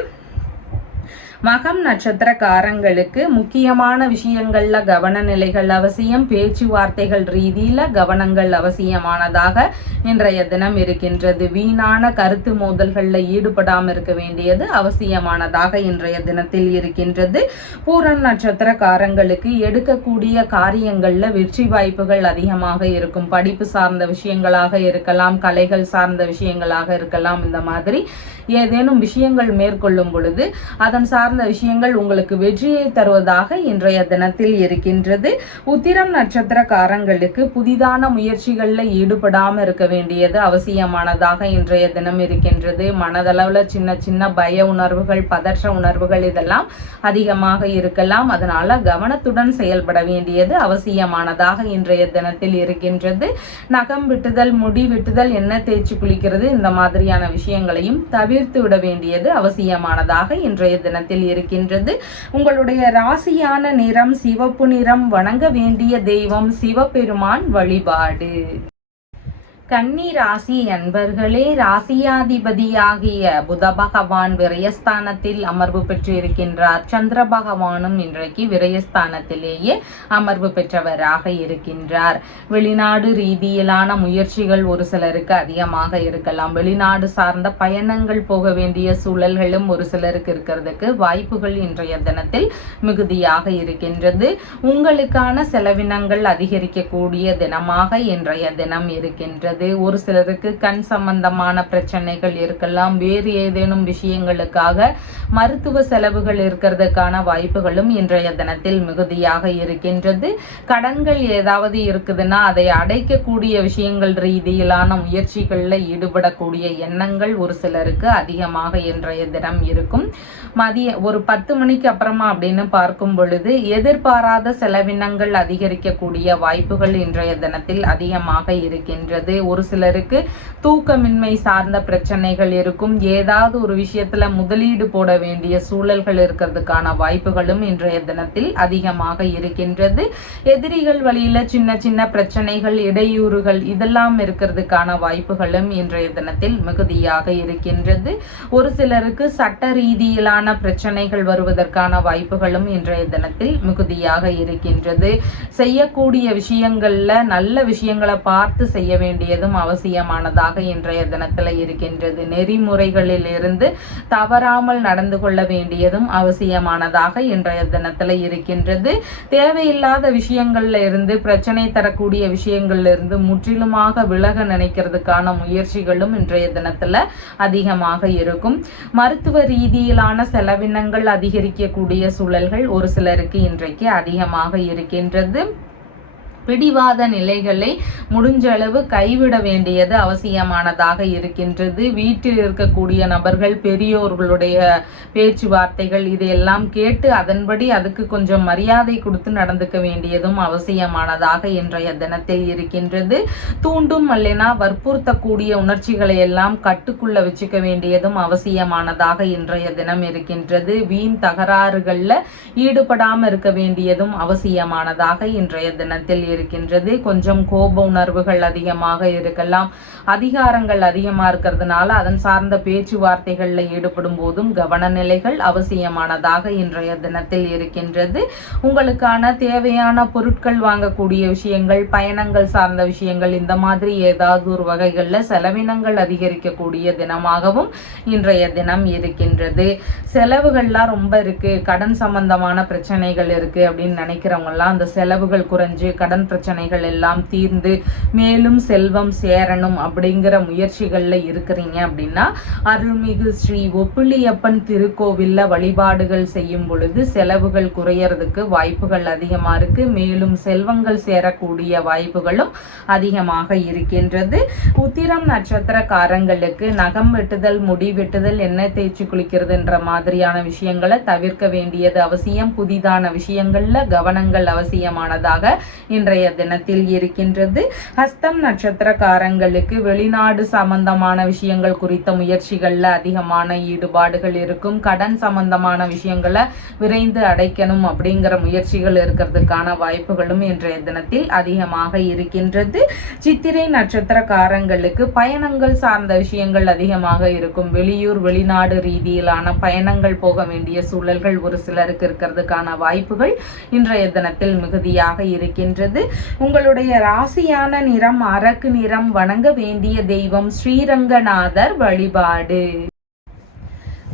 மகம் நட்சத்திரக்காரங்களுக்கு முக்கியமான விஷயங்கள்ல கவன நிலைகள் அவசியம். பேச்சுவார்த்தைகள் ரீதியில கவனங்கள் அவசியமானதாக இன்றைய தினம் இருக்கின்றது. வீணான கருத்து மோதல்கள்ல ஈடுபடாமல் இருக்க வேண்டியது அவசியமானதாக இன்றைய தினத்தில் இருக்கின்றது. பூரம் நட்சத்திரக்காரங்களுக்கு எடுக்கக்கூடிய காரியங்கள்ல வெற்றி வாய்ப்புகள் அதிகமாக இருக்கும். படிப்பு சார்ந்த விஷயங்களாக இருக்கலாம், கலைகள் சார்ந்த விஷயங்களாக இருக்கலாம். இந்த மாதிரி ஏதேனும் விஷயங்கள் மேற்கொள்ளும் பொழுது அதன் சார்ந்த விஷயங்கள் உங்களுக்கு வெற்றியை தருவதாக இன்றைய தினத்தில் இருக்கின்றது. உத்திரம் நட்சத்திரக்காரங்களுக்கு புதிதான முயற்சிகளில் ஈடுபடாமல் இருக்க வேண்டியது அவசியமானதாக இன்றைய தினம் இருக்கின்றது. மனதளவில் சின்ன சின்ன பய உணர்வுகள், பதற்ற உணர்வுகள் இதெல்லாம் அதிகமாக இருக்கலாம். அதனால கவனத்துடன் செயல்பட வேண்டியது அவசியமானதாக இன்றைய தினத்தில் இருக்கின்றது. நகம் வெட்டுதல், முடி வெட்டுதல், எண்ணெய் தேய்ச்சி குளிக்கிறது, இந்த மாதிரியான விஷயங்களையும் தவிர்த்து விட வேண்டியது அவசியமானதாக இன்றைய தினத்தில் இருக்கின்றது. உங்களுடைய ராசியான நிறம் சிவப்பு நிறம். வணங்க வேண்டிய தெய்வம் சிவபெருமான் வழிபாடு. கன்னி ராசி அன்பர்களே, ராசியாதிபதியாகிய புத பகவான் விரயஸ்தானத்தில் அமர்வு பெற்று இருக்கின்றார். சந்திர பகவானும் இன்றைக்கு விரயஸ்தானத்திலேயே அமர்வு பெற்றவராக இருக்கின்றார். வெளிநாடு ரீதியிலான முயற்சிகள் ஒரு சிலருக்கு அதிகமாக இருக்கலாம். வெளிநாடு சார்ந்த பயணங்கள் போக வேண்டிய சூழல்களும் ஒரு சிலருக்கு இருக்கிறதுக்கு வாய்ப்புகள் இன்றைய தினத்தில் மிகுதியாக இருக்கின்றது. உங்களுக்கான செலவினங்கள் அதிகரிக்கக்கூடிய தினமாக இன்றைய தினம் இருக்கின்றது. ஒரு சிலருக்கு கண் சம்பந்தமான பிரச்சனைகள் இருக்கலாம். வேறு ஏதேனும் விஷயங்களுக்காக மருத்துவ செலவுகள் இருக்கிறதுக்கான வாய்ப்புகளும் இன்றைய தினத்தில் மிகுதியாக இருக்கின்றது. கடன்கள் ஏதாவது இருக்குதுன்னா அதை அடைக்கக்கூடிய விஷயங்கள் ரீதியிலான முயற்சிகளில் ஈடுபடக்கூடிய எண்ணங்கள் ஒரு சிலருக்கு அதிகமாக இன்றைய தினம் இருக்கும். ஒரு 10 மணிக்கு அப்புறமா அப்படின்னு பார்க்கும் பொழுது எதிர்பாராத செலவினங்கள் அதிகரிக்கக்கூடிய வாய்ப்புகள் இன்றைய தினத்தில் அதிகமாக இருக்கின்றது. ஒரு சிலருக்கு தூக்கமின்மை சார்ந்த பிரச்சனைகள் இருக்கும். ஏதாவது ஒரு விஷயத்துல முதலீடு போட வேண்டிய சூழல்கள் இருக்கிறதுக்கான வாய்ப்புகளும் இன்றைய தினத்தில் அதிகமாக இருக்கின்றது. எதிரிகள் வழியில சின்ன சின்ன பிரச்சனைகள், இடையூறுகள் இதெல்லாம் இருக்கிறதுக்கான வாய்ப்புகளும் இன்றைய தினத்தில் மிகுதியாக இருக்கின்றது. ஒரு சிலருக்கு சட்ட ரீதியிலான பிரச்சனைகள் வருவதற்கான வாய்ப்புகளும் இன்றைய தினத்தில் மிகுதியாக இருக்கின்றது. செய்யக்கூடிய விஷயங்கள்ல நல்ல விஷயங்களை பார்த்து செய்ய வேண்டியதும் அவசியமானதாக இன்றைய தினத்தில் இருக்கின்றது. நெறிமுறைகளில் இருந்து தவறாமல் நடந்து கொள்ள வேண்டியதும் அவசியமானதாக இன்றைய தினத்தில் இருக்கின்றது. தேவையில்லாத விஷயங்கள்ல இருந்து, பிரச்சனை தரக்கூடிய விஷயங்கள்ல இருந்து முற்றிலுமாக விலக நினைக்கிறதுக்கான முயற்சிகளும் இன்றைய தினத்துல அதிகமாக இருக்கும். மருத்துவ ரீதியிலான செலவினங்கள் அதிகரிக்கக்கூடிய சூழல்கள் ஒரு சிலருக்கு இன்றைக்கு அதிகமாக இருக்கின்றது. பிடிவாத நிலைகளை முடிஞ்ச அளவு கைவிட வேண்டியது அவசியமானதாக இருக்கின்றது. வீட்டில் இருக்கக்கூடிய நபர்கள், பெரியோர்களுடைய பேச்சுவார்த்தைகள் இதையெல்லாம் கேட்டு அதன்படி அதுக்கு கொஞ்சம் மரியாதை கொடுத்து நடந்துக்க வேண்டியதும் அவசியமானதாக இன்றைய தினத்தில் இருக்கின்றது. தூண்டும் அல்லனா வற்புறுத்தக்கூடிய உணர்ச்சிகளை எல்லாம் கட்டுக்குள்ள வச்சுக்க வேண்டியதும் அவசியமானதாக இன்றைய தினம் இருக்கின்றது. வீண் தகராறுகள்ல ஈடுபடாமல் இருக்க வேண்டியதும் அவசியமானதாக இன்றைய தினத்தில் இருக்கின்றது. கொஞ்சம் கோப உணர்வுகள் அதிகமாக இருக்கலாம். அதிகாரங்கள் அதிகமாக இருக்கிறதுனால அதன் சார்ந்த பேச்சுவார்த்தைகளில் ஈடுபடும் போதும் கவன நிலைகள் அவசியமானதாக இன்றைய தினத்தில் இருக்கின்றது. உங்களுக்கான தேவையான பொருட்கள் வாங்கக்கூடிய விஷயங்கள், பயணங்கள் சார்ந்த விஷயங்கள், இந்த மாதிரி ஏதாவது ஒரு வகைகளில் செலவினங்கள் அதிகரிக்கக்கூடிய தினமாகவும் இன்றைய தினம் இருக்கின்றது. செலவுகள்லாம் ரொம்ப இருக்கு, கடன் சம்பந்தமான பிரச்சனைகள் இருக்கு அப்படின்னு நினைக்கிறவங்கலாம் அந்த செலவுகள் குறைஞ்சு கடன் பிரச்சனைகள் எல்லாம் தீர்ந்து மேலும் செல்வம் சேரணும் அப்படிங்கிற முயற்சிகள்ல இருக்கிறீங்க அப்படின்னா அருள்மிகு ஸ்ரீ ஒப்பிலியப்பன் திருக்கோவில்ல வழிபாடுகள் செய்யும் பொழுது செலவுகள் குறையறதுக்கு வாய்ப்புகள் அதிகமா இருக்கு. மேலும் செல்வங்கள் சேரக்கூடிய வாய்ப்புகளும் அதிகமாக இருக்கின்றது. உத்திரம் நட்சத்திரக்காரங்களுக்கு நகம் வெட்டுதல், முடி வெட்டுதல், எண்ணெய் தேய்ச்சி குளிக்கிறதுன்ற மாதிரியான விஷயங்களை தவிர்க்க வேண்டியது அவசியம். புதிதான விஷயங்கள்ல கவனங்கள் அவசியமானதாக இன்றைய தினத்தில் இருக்கின்றது. ஹஸ்தம் நட்சத்திரக்காரங்களுக்கு வெளிநாடு சம்பந்தமான விஷயங்கள் குறித்த முயற்சிகள்ல அதிகமான ஈடுபாடுகள் இருக்கும். கடன் சம்பந்தமான விஷயங்களை விரைந்து அடைக்கணும் அப்படிங்கிற முயற்சிகள் இருக்கிறதுக்கான வாய்ப்புகளும் இன்றைய தினத்தில் அதிகமாக இருக்கின்றது. சித்திரை நட்சத்திரக்காரங்களுக்கு பயணங்கள் சார்ந்த விஷயங்கள் அதிகமாக இருக்கும். வெளியூர் வெளிநாடு ரீதியிலான பயணங்கள் போக வேண்டிய சூழல்கள் ஒரு சிலருக்கு இருக்கிறதுக்கான வாய்ப்புகள் இன்றைய தினத்தில் மிகுதியாக இருக்கின்றது. உங்களுடைய ராசியான நிறம் அரக்கு நிறம். வணங்க வேண்டிய தெய்வம் ஸ்ரீரங்கநாதர் வழிபாடு.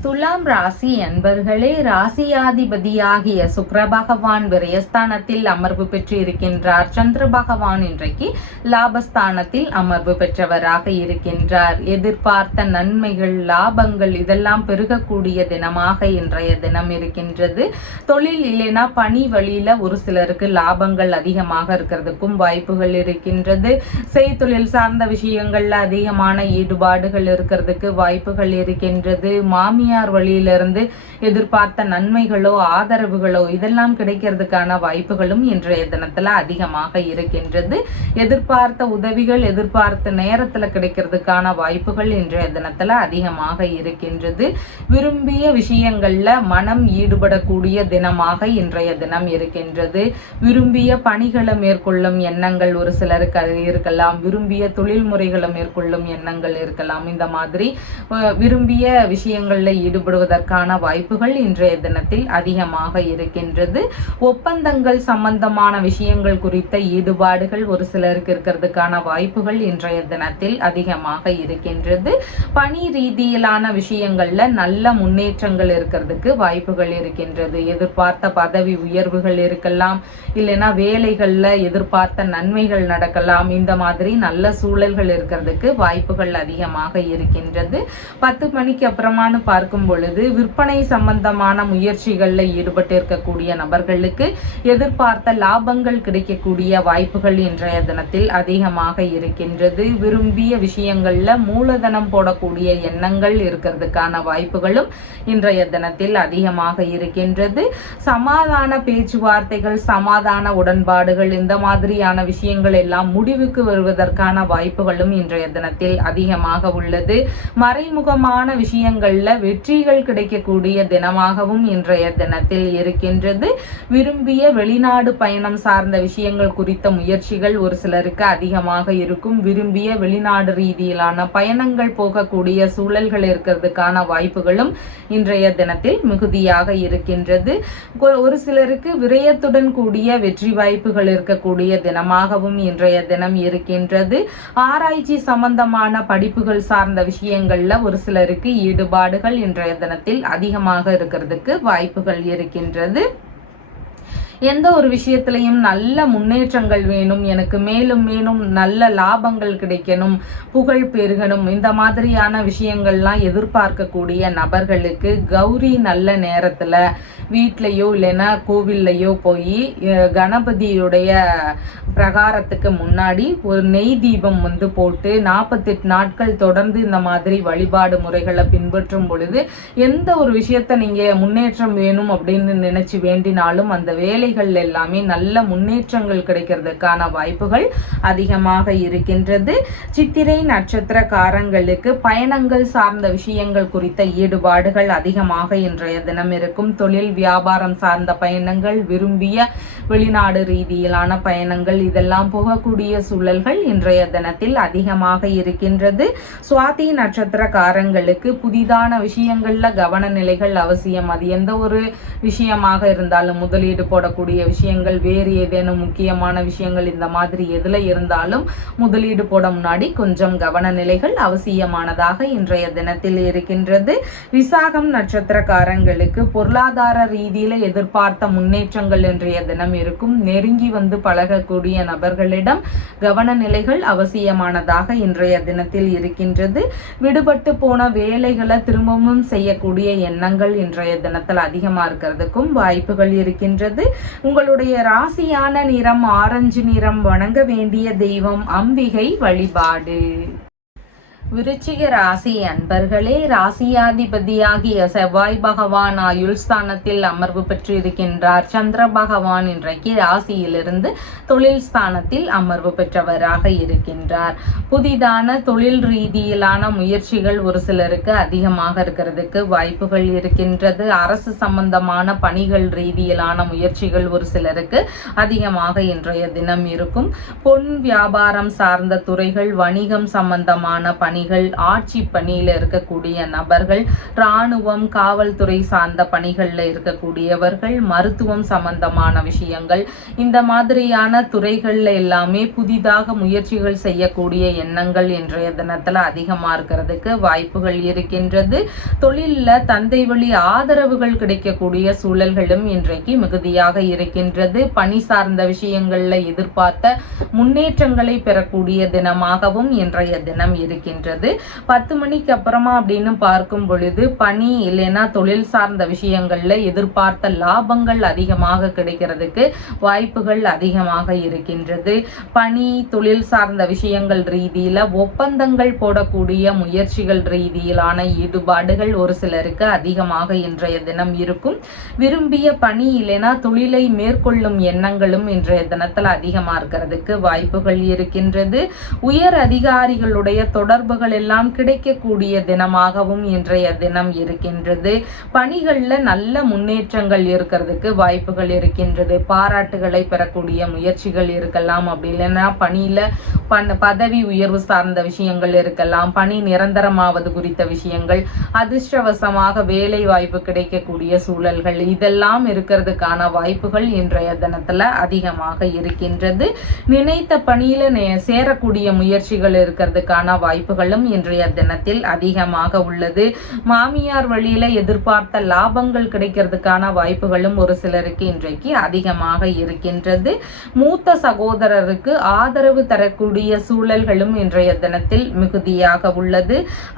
துலாம் ராசி அன்பர்களே, ராசியாதிபதியாகிய சுக்கிர பகவான் விரயஸ்தானத்தில் அமர்வு பெற்று இருக்கின்றார். சந்திர பகவான் இன்றைக்கு லாபஸ்தானத்தில் அமர்வு பெற்றவராக இருக்கின்றார். எதிர்பார்த்த நன்மைகள், லாபங்கள் இதெல்லாம் பெருகக்கூடிய தினமாக இன்றைய தினம் இருக்கின்றது. தொழில் இல்லைனா பணி வழியில ஒரு சிலருக்கு லாபங்கள் அதிகமாக இருக்கிறதுக்கும் வாய்ப்புகள் இருக்கின்றது. செய்தொழில் சார்ந்த விஷயங்கள்ல அதிகமான ஈடுபாடுகள் இருக்கிறதுக்கு வாய்ப்புகள் இருக்கின்றது. மாமியார் வழியிலிருந்து எதிர்பார்த்த நன்மைகளோ ஆதரவுகளோ இதெல்லாம் கிடைக்கிறதுக்கான வாய்ப்புகளும் இன்றைய தினத்துல அதிகமாக இருக்கின்றது. எதிர்பார்த்த உதவிகள் எதிர்பார்த்த நேரத்துல கிடைக்கிறதுக்கான வாய்ப்புகள் இன்றைய தினத்துல அதிகமாக இருக்கின்றது. விரும்பிய விஷயங்கள்ல மனம் ஈடுபடக்கூடிய தினமாக இன்றைய தினம் இருக்கின்றது. விரும்பிய பணிகளை மேற்கொள்ளும் எண்ணங்கள் ஒரு சிலருக்கு இருக்கலாம். விரும்பிய தொழில் முறைகளை மேற்கொள்ளும் எண்ணங்கள் இருக்கலாம். இந்த மாதிரி விரும்பிய விஷயங்கள்ல ஈடுபடுவதற்கான வாய்ப்புகள் இன்றைய தினத்தில் அதிகமாக இருக்கின்றது. ஒப்பந்தங்கள் சம்பந்தமான விஷயங்கள் குறித்த ஈடுபாடுகள் ஒரு சிலருக்கு இருக்கிறதுக்கான வாய்ப்புகள் இன்றைய தினத்தில் அதிகமாக இருக்கின்றது. பணி ரீதியிலான விஷயங்கள்ல நல்ல முன்னேற்றங்கள் இருக்கிறதுக்கு வாய்ப்புகள் இருக்கின்றது. எதிர்பார்த்த பதவி உயர்வுகள் இருக்கலாம், இல்லைன்னா வேலைகள்ல எதிர்பார்த்த நன்மைகள் நடக்கலாம். இந்த மாதிரி நல்ல சூழல்கள் இருக்கிறதுக்கு வாய்ப்புகள் அதிகமாக இருக்கின்றது. 10 மணிக்கு அப்புறமான பார்க்கும் பொழுது விற்பனை சம்பந்தமான முயற்சிகள்ல ஈடுபட்டு இருக்கக்கூடிய நபர்களுக்கு எதிர்பார்த்த லாபங்கள் கிடைக்கக்கூடிய வாய்ப்புகள் இன்றைய தினத்தில் அதிகமாக இருக்கின்றது. விரும்பிய விஷயங்கள்ல மூலதனம் போடக்கூடிய எண்ணங்கள் இருக்கிறதுக்கான வாய்ப்புகளும் இன்றைய தினத்தில் அதிகமாக இருக்கின்றது. சமாதான பேச்சுவார்த்தைகள், சமாதான உடன்பாடுகள் இந்த மாதிரியான விஷயங்கள் எல்லாம் முடிவுக்கு வருவதற்கான வாய்ப்புகளும் இன்றைய தினத்தில் அதிகமாக உள்ளது. மறைமுகமான விஷயங்கள்ல வெற்றிகள் கிடைக்கக்கூடிய தினமாகவும் இன்றைய தினத்தில் இருக்கின்றது. விரும்பிய வெளிநாடு பயணம் சார்ந்த விஷயங்கள் குறித்த முயற்சிகள் ஒரு சிலருக்கு அதிகமாக இருக்கும். விரும்பிய வெளிநாடு ரீதியிலான பயணங்கள் போகக்கூடிய சூழல்கள் இருக்கிறதுக்கான வாய்ப்புகளும் இன்றைய தினத்தில் மிகுதியாக இருக்கின்றது. ஒரு சிலருக்கு விரயத்துடன் கூடிய வெற்றி வாய்ப்புகள் இருக்கக்கூடிய தினமாகவும் இன்றைய தினம் இருக்கின்றது. ஆராய்ச்சி சம்பந்தமான படிப்புகள் சார்ந்த விஷயங்கள்ல ஒரு சிலருக்கு ஈடுபாடுகள் இன்றைய தினத்தில் அதிகமாக இருக்கிறதுக்கு வாய்ப்புகள் இருக்கின்றது. எந்த ஒரு விஷயத்திலையும் நல்ல முன்னேற்றங்கள் வேணும், எனக்கு மேலும் மேலும் நல்ல லாபங்கள் கிடைக்கணும், புகழ் பெருகணும், இந்த மாதிரியான விஷயங்கள்லாம் எதிர்பார்க்கக்கூடிய நபர்களுக்கு கௌரி நல்ல நேரத்துல வீட்லையோ இல்லைன்னா கோவில்லையோ போய் கணபதியுடைய பிரகாரத்துக்கு முன்னாடி ஒரு நெய் தீபம் போட்டு 48 நாட்கள் தொடர்ந்து இந்த மாதிரி வழிபாடு முறைகளை பின்பற்றும் பொழுது எந்த ஒரு விஷயத்த நீங்க முன்னேற்றம் வேணும் அப்படின்னு நினைச்சு வேண்டினாலும் அந்த வேலைகள் எல்லாமே நல்ல முன்னேற்றங்கள் கிடைக்கிறதுக்கான வாய்ப்புகள் அதிகமாக இருக்கின்றது. சித்திரை நட்சத்திரக்காரங்களுக்கு பயணங்கள் சார்ந்த விஷயங்கள் குறித்த ஈடுபாடுகள் அதிகமாக இன்றைய தினம் இருக்கும். தொழில் வியாபாரம் சார்ந்த பயணங்கள், விரும்பிய வெளிநாடு ரீதியிலான பயணங்கள் இதெல்லாம் போகக்கூடிய சூழல்கள் இன்றைய தினத்தில் அதிகமாக இருக்கின்றது. சுவாதி நட்சத்திரக்காரங்களுக்கு புதிதான விஷயங்கள்ல கவன நிலைகள் அவசியம். அது எந்த ஒரு விஷயமாக இருந்தாலும், முதலீடு போடக்கூடிய விஷயங்கள், வேறு ஏதேனும் முக்கியமான விஷயங்கள், இந்த மாதிரி எதுல இருந்தாலும் முதலீடு போட முன்னாடி கொஞ்சம் கவன நிலைகள் அவசியமானதாக இன்றைய தினத்தில் இருக்கின்றது. விசாகம் நட்சத்திரக்காரங்களுக்கு பொருளாதார ரீதியில எதிர்பார்த்த முன்னேற்றங்கள் இன்றைய தினம் இருக்கும். நெருங்கி வந்து பழகக்கூடிய நபர்களிடம் கவன நிலைகள் அவசியமானதாக இன்றைய தினத்தில் இருக்கின்றது. விடுபட்டு போன வேலைகளை திரும்பவும் செய்யக்கூடிய எண்ணங்கள் இன்றைய தினத்தில் அதிகமா இருக்கிறதுக்கும் வாய்ப்புகள் இருக்கின்றது. உங்களுடைய ராசியான நிறம் ஆரஞ்சு நிறம். வணங்க வேண்டிய தெய்வம் அம்பிகை வழிபாடு. விருச்சிக ராசி அன்பர்களே, ராசியாதிபதியாகிய செவ்வாய் பகவான் ஆயுள் ஸ்தானத்தில் அமர்வு பெற்று இருக்கின்றார். சந்திர பகவான் இன்றைக்கு ராசியிலிருந்து தொழில் ஸ்தானத்தில் அமர்வு பெற்றவராக இருக்கின்றார். புதிதான தொழில் ரீதியிலான முயற்சிகள் ஒரு சிலருக்கு அதிகமாக இருக்கிறதுக்கு வாய்ப்புகள் இருக்கின்றது. அரசு சம்பந்தமான பணிகள் ரீதியிலான முயற்சிகள் ஒரு சிலருக்கு அதிகமாக இன்றைய தினம் இருக்கும். பொன் வியாபாரம் சார்ந்த துறைகள், வணிகம் சம்பந்தமான பணிகள், ஆட்சி பணியில இருக்கக்கூடிய நபர்கள், இராணுவம் காவல்துறை சார்ந்த பணிகள்ல இருக்கக்கூடியவர்கள், மருத்துவம் சம்பந்தமான விஷயங்கள், இந்த மாதிரியான துறைகள்ல எல்லாமே புதிதாக முயற்சிகள் செய்யக்கூடிய எண்ணங்கள் இன்றைய தினத்துல அதிகமா இருக்கிறதுக்கு வாய்ப்புகள் இருக்கின்றது. தொழில்ல தந்தை வழி ஆதரவுகள் கிடைக்கக்கூடிய சூழல்களும் இன்றைக்கு மிகுதியாக இருக்கின்றது. பணி சார்ந்த விஷயங்கள்ல எதிர்பார்த்த முன்னேற்றங்களை பெறக்கூடிய தினமாகவும் இன்றைய தினம் இருக்கின்றது. 10 மணிக்கு அப்புறமா அப்படின்னு பார்க்கும் பொழுது பணி இல்லைன்னா தொழில் சார்ந்த விஷயங்கள்ல எதிர்பார்த்த லாபங்கள் அதிகமாக கிடைக்கிறதுக்கு வாய்ப்புகள் அதிகமாக இருக்கின்றது. பணி தொழில் சார்ந்த விஷயங்கள் ரீதியில ஒப்பந்தங்கள் போடக்கூடிய முயற்சிகள் ரீதியிலான ஈடுபாடுகள் ஒரு சிலருக்கு அதிகமாக இன்றைய தினம் இருக்கும். விரும்பிய பணி இல்லைன்னா தொழிலை மேற்கொள்ளும் எண்ணங்களும் இன்றைய தினத்துல அதிகமா இருக்கிறதுக்கு வாய்ப்புகள் இருக்கின்றது. உயர் அதிகாரிகளுடைய தொடர்புகள் எல்லாம் கிடைக்கக்கூடிய தினமாகவும் இன்றைய தினம் இருக்கின்றது. பணிகள்ல நல்ல முன்னேற்றங்கள் இருக்கிறதுக்கு வாய்ப்புகள் இருக்கின்றது. பாராட்டுகளை பெறக்கூடிய முயற்சிகள் இருக்கலாம். அப்படி இல்லைன்னா பணியில பதவி உயர்வு சார்ந்த விஷயங்கள் இருக்கலாம். பணி நிரந்தரமாவது குறித்த விஷயங்கள், அதிர்ஷ்டவசமாக வேலை வாய்ப்பு கிடைக்கக்கூடிய சூழல்கள், இதெல்லாம் இருக்கிறதுக்கான வாய்ப்புகள் இன்றைய தினத்துல அதிகமாக இருக்கின்றது. நினைத்த பணியில சேரக்கூடிய முயற்சிகள் இருக்கிறதுக்கான வாய்ப்புகளும் இன்றைய தினத்தில் அதிகமாக உள்ளது. மாமியார் வழியில எதிர்பார்த்த லாபங்கள் கிடைக்கிறதுக்கான வாய்ப்புகளும் ஒரு சிலருக்கு இன்றைக்கு அதிகமாக இருக்கின்றது. மூத்த சகோதரருக்கு ஆதரவு தரக்கூடிய சூழல்களும் இன்றைய தினத்தில் மிகுதியாக உள்ளது.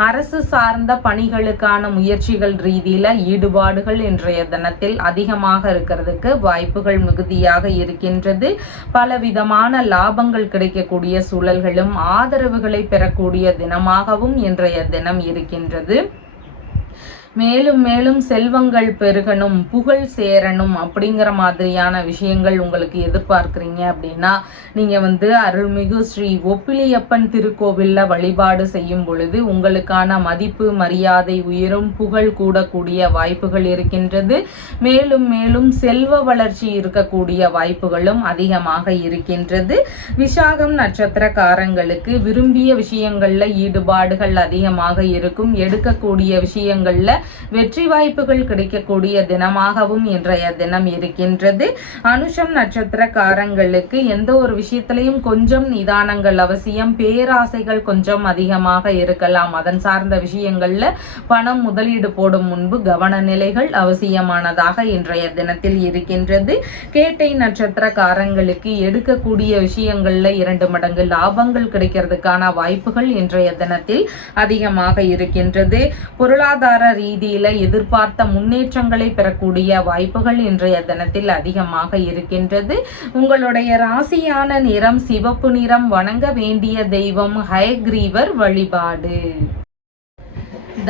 அரசு சார்ந்த பணிகளுக்கான முயற்சிகள் ரீதியில ஈடுபாடுகள் இன்றைய தினத்தில் அதிகமாக இருக்கிறதுக்கு வாய்ப்புகள் மிகுதியாக இருக்கின்றது. பலவிதமான லாபங்கள் கிடைக்கக்கூடிய சூழல்களும் ஆதரவுகளை பெறக்கூடிய தினமாகவும் இன்றைய தினம் இருக்கின்றது. மேலும் மேலும் செல்வங்கள் பெருகணும், புகழ் சேரணும் அப்படிங்கிற மாதிரியான விஷயங்கள் உங்களுக்கு எதிர்பார்க்குறீங்க அப்படின்னா நீங்கள் அருள்மிகு ஸ்ரீ ஒப்பிலியப்பன் திருக்கோவிலில் வழிபாடு செய்யும் பொழுது உங்களுக்கான மதிப்பு மரியாதை உயரும், புகழ் கூடக்கூடிய வாய்ப்புகள் இருக்கின்றது. மேலும் மேலும் செல்வ வளர்ச்சி இருக்கக்கூடிய வாய்ப்புகளும் அதிகமாக இருக்கின்றது. விசாகம் நட்சத்திரக்காரங்களுக்கு விரும்பிய விஷயங்கள்ல ஈடுபாடுகள் அதிகமாக இருக்கும். எடுக்கக்கூடிய விஷயங்கள்ல வெற்றி வாய்ப்புகள் கிடைக்கக்கூடிய தினமாகவும் இன்றைய தினம் இருக்கின்றது. அனுஷம் நட்சத்திரக்காரங்களுக்கு எந்த ஒரு விஷயத்திலையும் கொஞ்சம் நிதானங்கள் அவசியம். பேராசைகள் கொஞ்சம் அதிகமாக இருக்கலாம். அதன் சார்ந்த விஷயங்கள்ல பணம் முதலீடு போடும் முன்பு கவன நிலைகள் அவசியமானதாக இன்றைய தினத்தில் இருக்கின்றது. கேட்டை நட்சத்திரக்காரங்களுக்கு எடுக்கக்கூடிய விஷயங்கள்ல 2 மடங்கு லாபங்கள் கிடைக்கிறதுக்கான வாய்ப்புகள் இன்றைய தினத்தில் அதிகமாக இருக்கின்றது. பொருளாதார ரீதியில எதிர்பார்த்த முன்னேற்றங்களை பெறக்கூடிய வாய்ப்புகள் இன்றைய தினத்தில் அதிகமாக இருக்கின்றது. உங்களுடைய ராசியான நிறம் சிவப்பு நிறம். வணங்க வேண்டிய தெய்வம் ஹயக்ரீவர் வழிபாடு.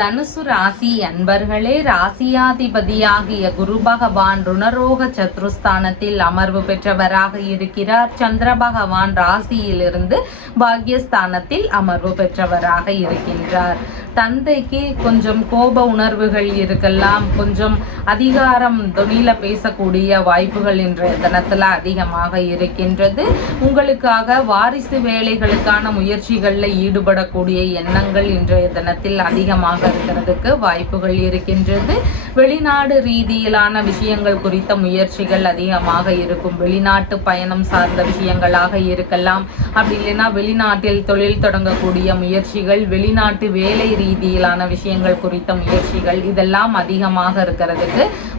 தனுசு ராசி அன்பர்களே, ராசியாதிபதியாகிய குரு பகவான் ருணரோக சத்ருஸ்தானத்தில் அமர்வு பெற்றவராக இருக்கிறார். சந்திர பகவான் ராசியிலிருந்து பாக்யஸ்தானத்தில் அமர்வு பெற்றவராக இருக்கின்றார். தந்தைக்கு கொஞ்சம் கோப உணர்வுகள் இருக்கலாம், கொஞ்சம் அதிகாரம் தொழில பேசக்கூடிய வாய்ப்புகள் இன்றைய தினத்துல அதிகமாக இருக்கின்றது. உங்களுக்காக வாரிசு வேலைகளுக்கான முயற்சிகளில் ஈடுபடக்கூடிய எண்ணங்கள் இன்றைய தினத்தில் அதிகமாக இருக்கிறதுக்கு வாய்ப்புகள் இருக்கின்றது. வெளிநாடு ரீதியிலான விஷயங்கள் குறித்த முயற்சிகள் அதிகமாக இருக்கும். வெளிநாட்டு பயணம் சார்ந்த விஷயங்களாக இருக்கலாம், அப்படி இல்லைன்னா வெளிநாட்டில் தொழில் தொடங்கக்கூடிய முயற்சிகள், வெளிநாட்டு வேலை ரீதியிலான விஷயங்கள் குறித்த முயற்சிகள், இதெல்லாம் அதிகமாக இருக்கிறதுக்கு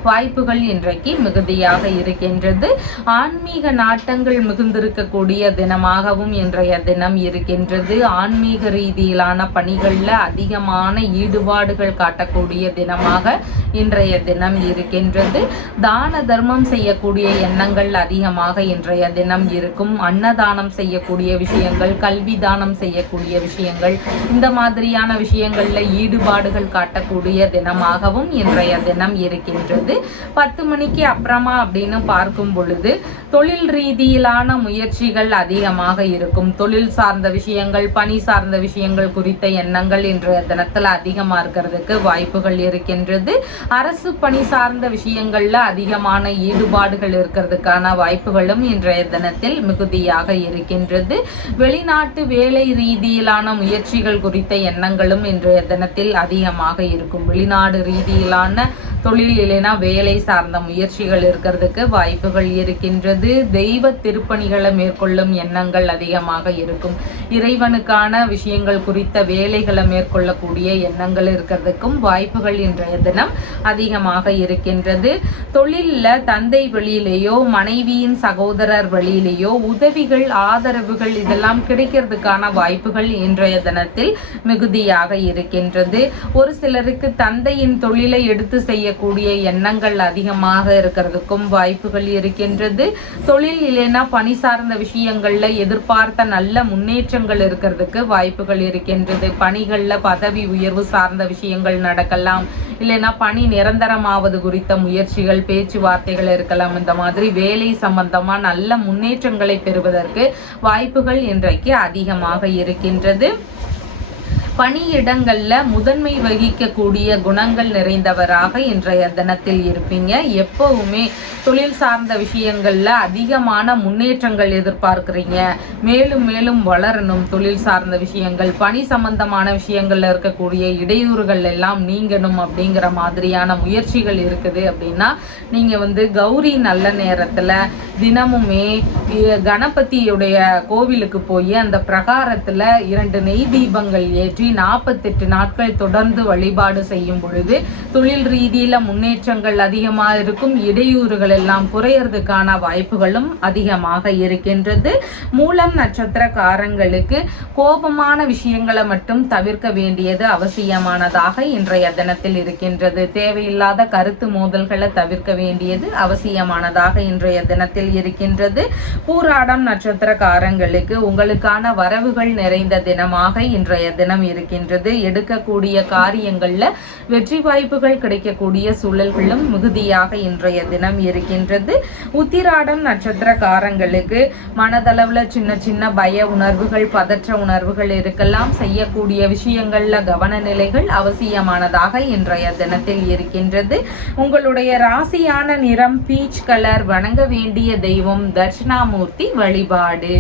வாய்ப்புகள் இன்றைக்கு மிகுதியாக இருக்கின்றது. ஆன்மீக நாட்டங்கள் மிகுந்திருக்கக்கூடிய தினமாகவும் இன்றைய தினம் இருக்கின்றது. ஆன்மீக ரீதியிலான பணிகளில் அதிகமான ஈடுபாடுகள் காட்டக்கூடிய தினமாக இன்றைய தினம் இருக்கின்றது. தான தர்மம் செய்யக்கூடிய எண்ணங்கள் அதிகமாக இன்றைய தினம் இருக்கும். அன்னதானம் செய்யக்கூடிய விஷயங்கள், கல்வி தானம் செய்யக்கூடிய விஷயங்கள், இந்த மாதிரியான விஷயங்கள்ல ஈடுபாடுகள் காட்டக்கூடிய தினமாகவும் இன்றைய தினம் இருக்கின்றது. 10 மணிக்கு அப்புறமா அப்படின்னு பார்க்கும் பொழுது தொழில் ரீதியிலான முயற்சிகள் அதிகமாக இருக்கும். தொழில் சார்ந்த விஷயங்கள், பணி சார்ந்த விஷயங்கள் குறித்த எண்ணங்கள் இன்றைய தினத்துல அதிகமா இருக்கிறதுக்கு வாய்ப்புகள் இருக்கின்றது. அரசு பணி சார்ந்த விஷயங்கள்ல அதிகமான ஈடுபாடுகள் இருக்கிறதுக்கான வாய்ப்புகளும் இன்றைய தினத்தில் மிகுதியாக இருக்கின்றது. வெளிநாட்டு வேலை ரீதியிலான முயற்சிகள் குறித்த எண்ணங்களும் இன்றைய தினத்தில் அதிகமாக இருக்கும். வெளிநாடு ரீதியிலான தொழில் இல்லைனா வேலை சார்ந்த முயற்சிகள் இருக்கிறதுக்கு வாய்ப்புகள் இருக்கின்றது. தெய்வ திருப்பணிகளை மேற்கொள்ளும் எண்ணங்கள் அதிகமாக இருக்கும். இறைவனுக்கான விஷயங்கள் குறித்த வேலைகளை மேற்கொள்ளக்கூடிய எண்ணங்கள் இருக்கிறதுக்கும் வாய்ப்புகள் இன்றைய தினம் அதிகமாக இருக்கின்றது. தொழில்ல தந்தை வழியிலேயோ மனைவியின் சகோதரர் வழியிலேயோ உதவிகள், ஆதரவுகள் இதெல்லாம் கிடைக்கிறதுக்கான வாய்ப்புகள் இன்றைய தினத்தில் மிகுதியாக இருக்கின்றது. ஒரு சிலருக்கு தந்தையின் தொழிலை எடுத்து செய்யக்கூடிய எண்ணங்கள் அதிகமாக இருக்கிறதுக்கும் வாய்ப்புகள் இருக்கின்றது. தொழில் இல்லைன்னா பணி சார்ந்த விஷயங்கள்ல எதிர்பார்த்த நல்ல முன்னேற்றங்கள் இருக்கிறதுக்கு வாய்ப்புகள் இருக்கின்றது. பணிகள்ல பதவி உயர்வு சார்ந்த விஷயங்கள் நடக்கலாம், இல்லைன்னா பணி நிரந்தரமாவது குறித்த முயற்சிகள், பேச்சுவார்த்தைகள் இருக்கலாம். இந்த மாதிரி வேலை சம்பந்தமா நல்ல முன்னேற்றங்களை பெறுவதற்கு வாய்ப்புகள் இன்றைக்கு அதிகமாக இருக்கின்றது. பணியிடங்கள்ல முதன்மை வகிக்கக்கூடிய குணங்கள் நிறைந்தவராக இன்றைய தினத்தில் இருப்பீங்க. எப்பவுமே தொழில் சார்ந்த விஷயங்கள்ல அதிகமான முன்னேற்றங்கள் எதிர்பார்க்கிறீங்க. மேலும் மேலும் வளரணும். தொழில் சார்ந்த விஷயங்கள், பணி சம்பந்தமான விஷயங்கள்ல இருக்கக்கூடிய இடையூறுகள் எல்லாம் நீங்கணும் அப்படிங்கிற மாதிரியான முயற்சிகள் இருக்குது அப்படின்னா நீங்க கௌரி நல்ல நேரத்துல தினமுமே கணபதியுடைய கோவிலுக்கு போய் அந்த பிரகாரத்துல 2 நெய் தீபங்கள் ஏற்றி 48 நாட்கள் தொடர்ந்து வழிபாடு செய்யும் பொழுது தொழில் ரீதியில முன்னேற்றங்கள் அதிகமாக இருக்கும். இடையூறுகள் எல்லாம் குறையறதுக்கான வாய்ப்புகளும் அதிகமாக இருக்கின்றது. மூலம் நட்சத்திரக்காரங்களுக்கு கோபமான விஷயங்களை மட்டும் தவிர்க்க வேண்டியது அவசியமானதாக இன்றைய தினத்தில் இருக்கின்றது. தேவையில்லாத கருத்து மோதல்களை தவிர்க்க வேண்டியது அவசியமானதாக இன்றைய தினத்தில் இருக்கின்றது. பூராடம் நட்சத்திரக்காரங்களுக்கு உங்களுக்கான வரவுகள் நிறைந்த தினமாக இன்றைய தினம் இருக்கின்றது. எடுக்கக்கூடிய காரியங்கள்ல வெற்றி வாய்ப்புகள் கிடைக்கக்கூடிய சூழல்களும் மிகுதியாக இன்றைய தினம் இருக்கின்றது. உத்திராடம் நட்சத்திரக்காரங்களுக்கு மனதளவுல சின்ன சின்ன பய உணர்வுகள், பதற்ற உணர்வுகள் இருக்கலாம். செய்யக்கூடிய விஷயங்கள்ல கவன நிலைகள் அவசியமானதாக இன்றைய தினத்தில் இருக்கின்றது. உங்களுடைய ராசியான நிறம் பீச் கலர். வணங்க வேண்டிய தெய்வம் தட்சிணாமூர்த்தி வழிபாடு.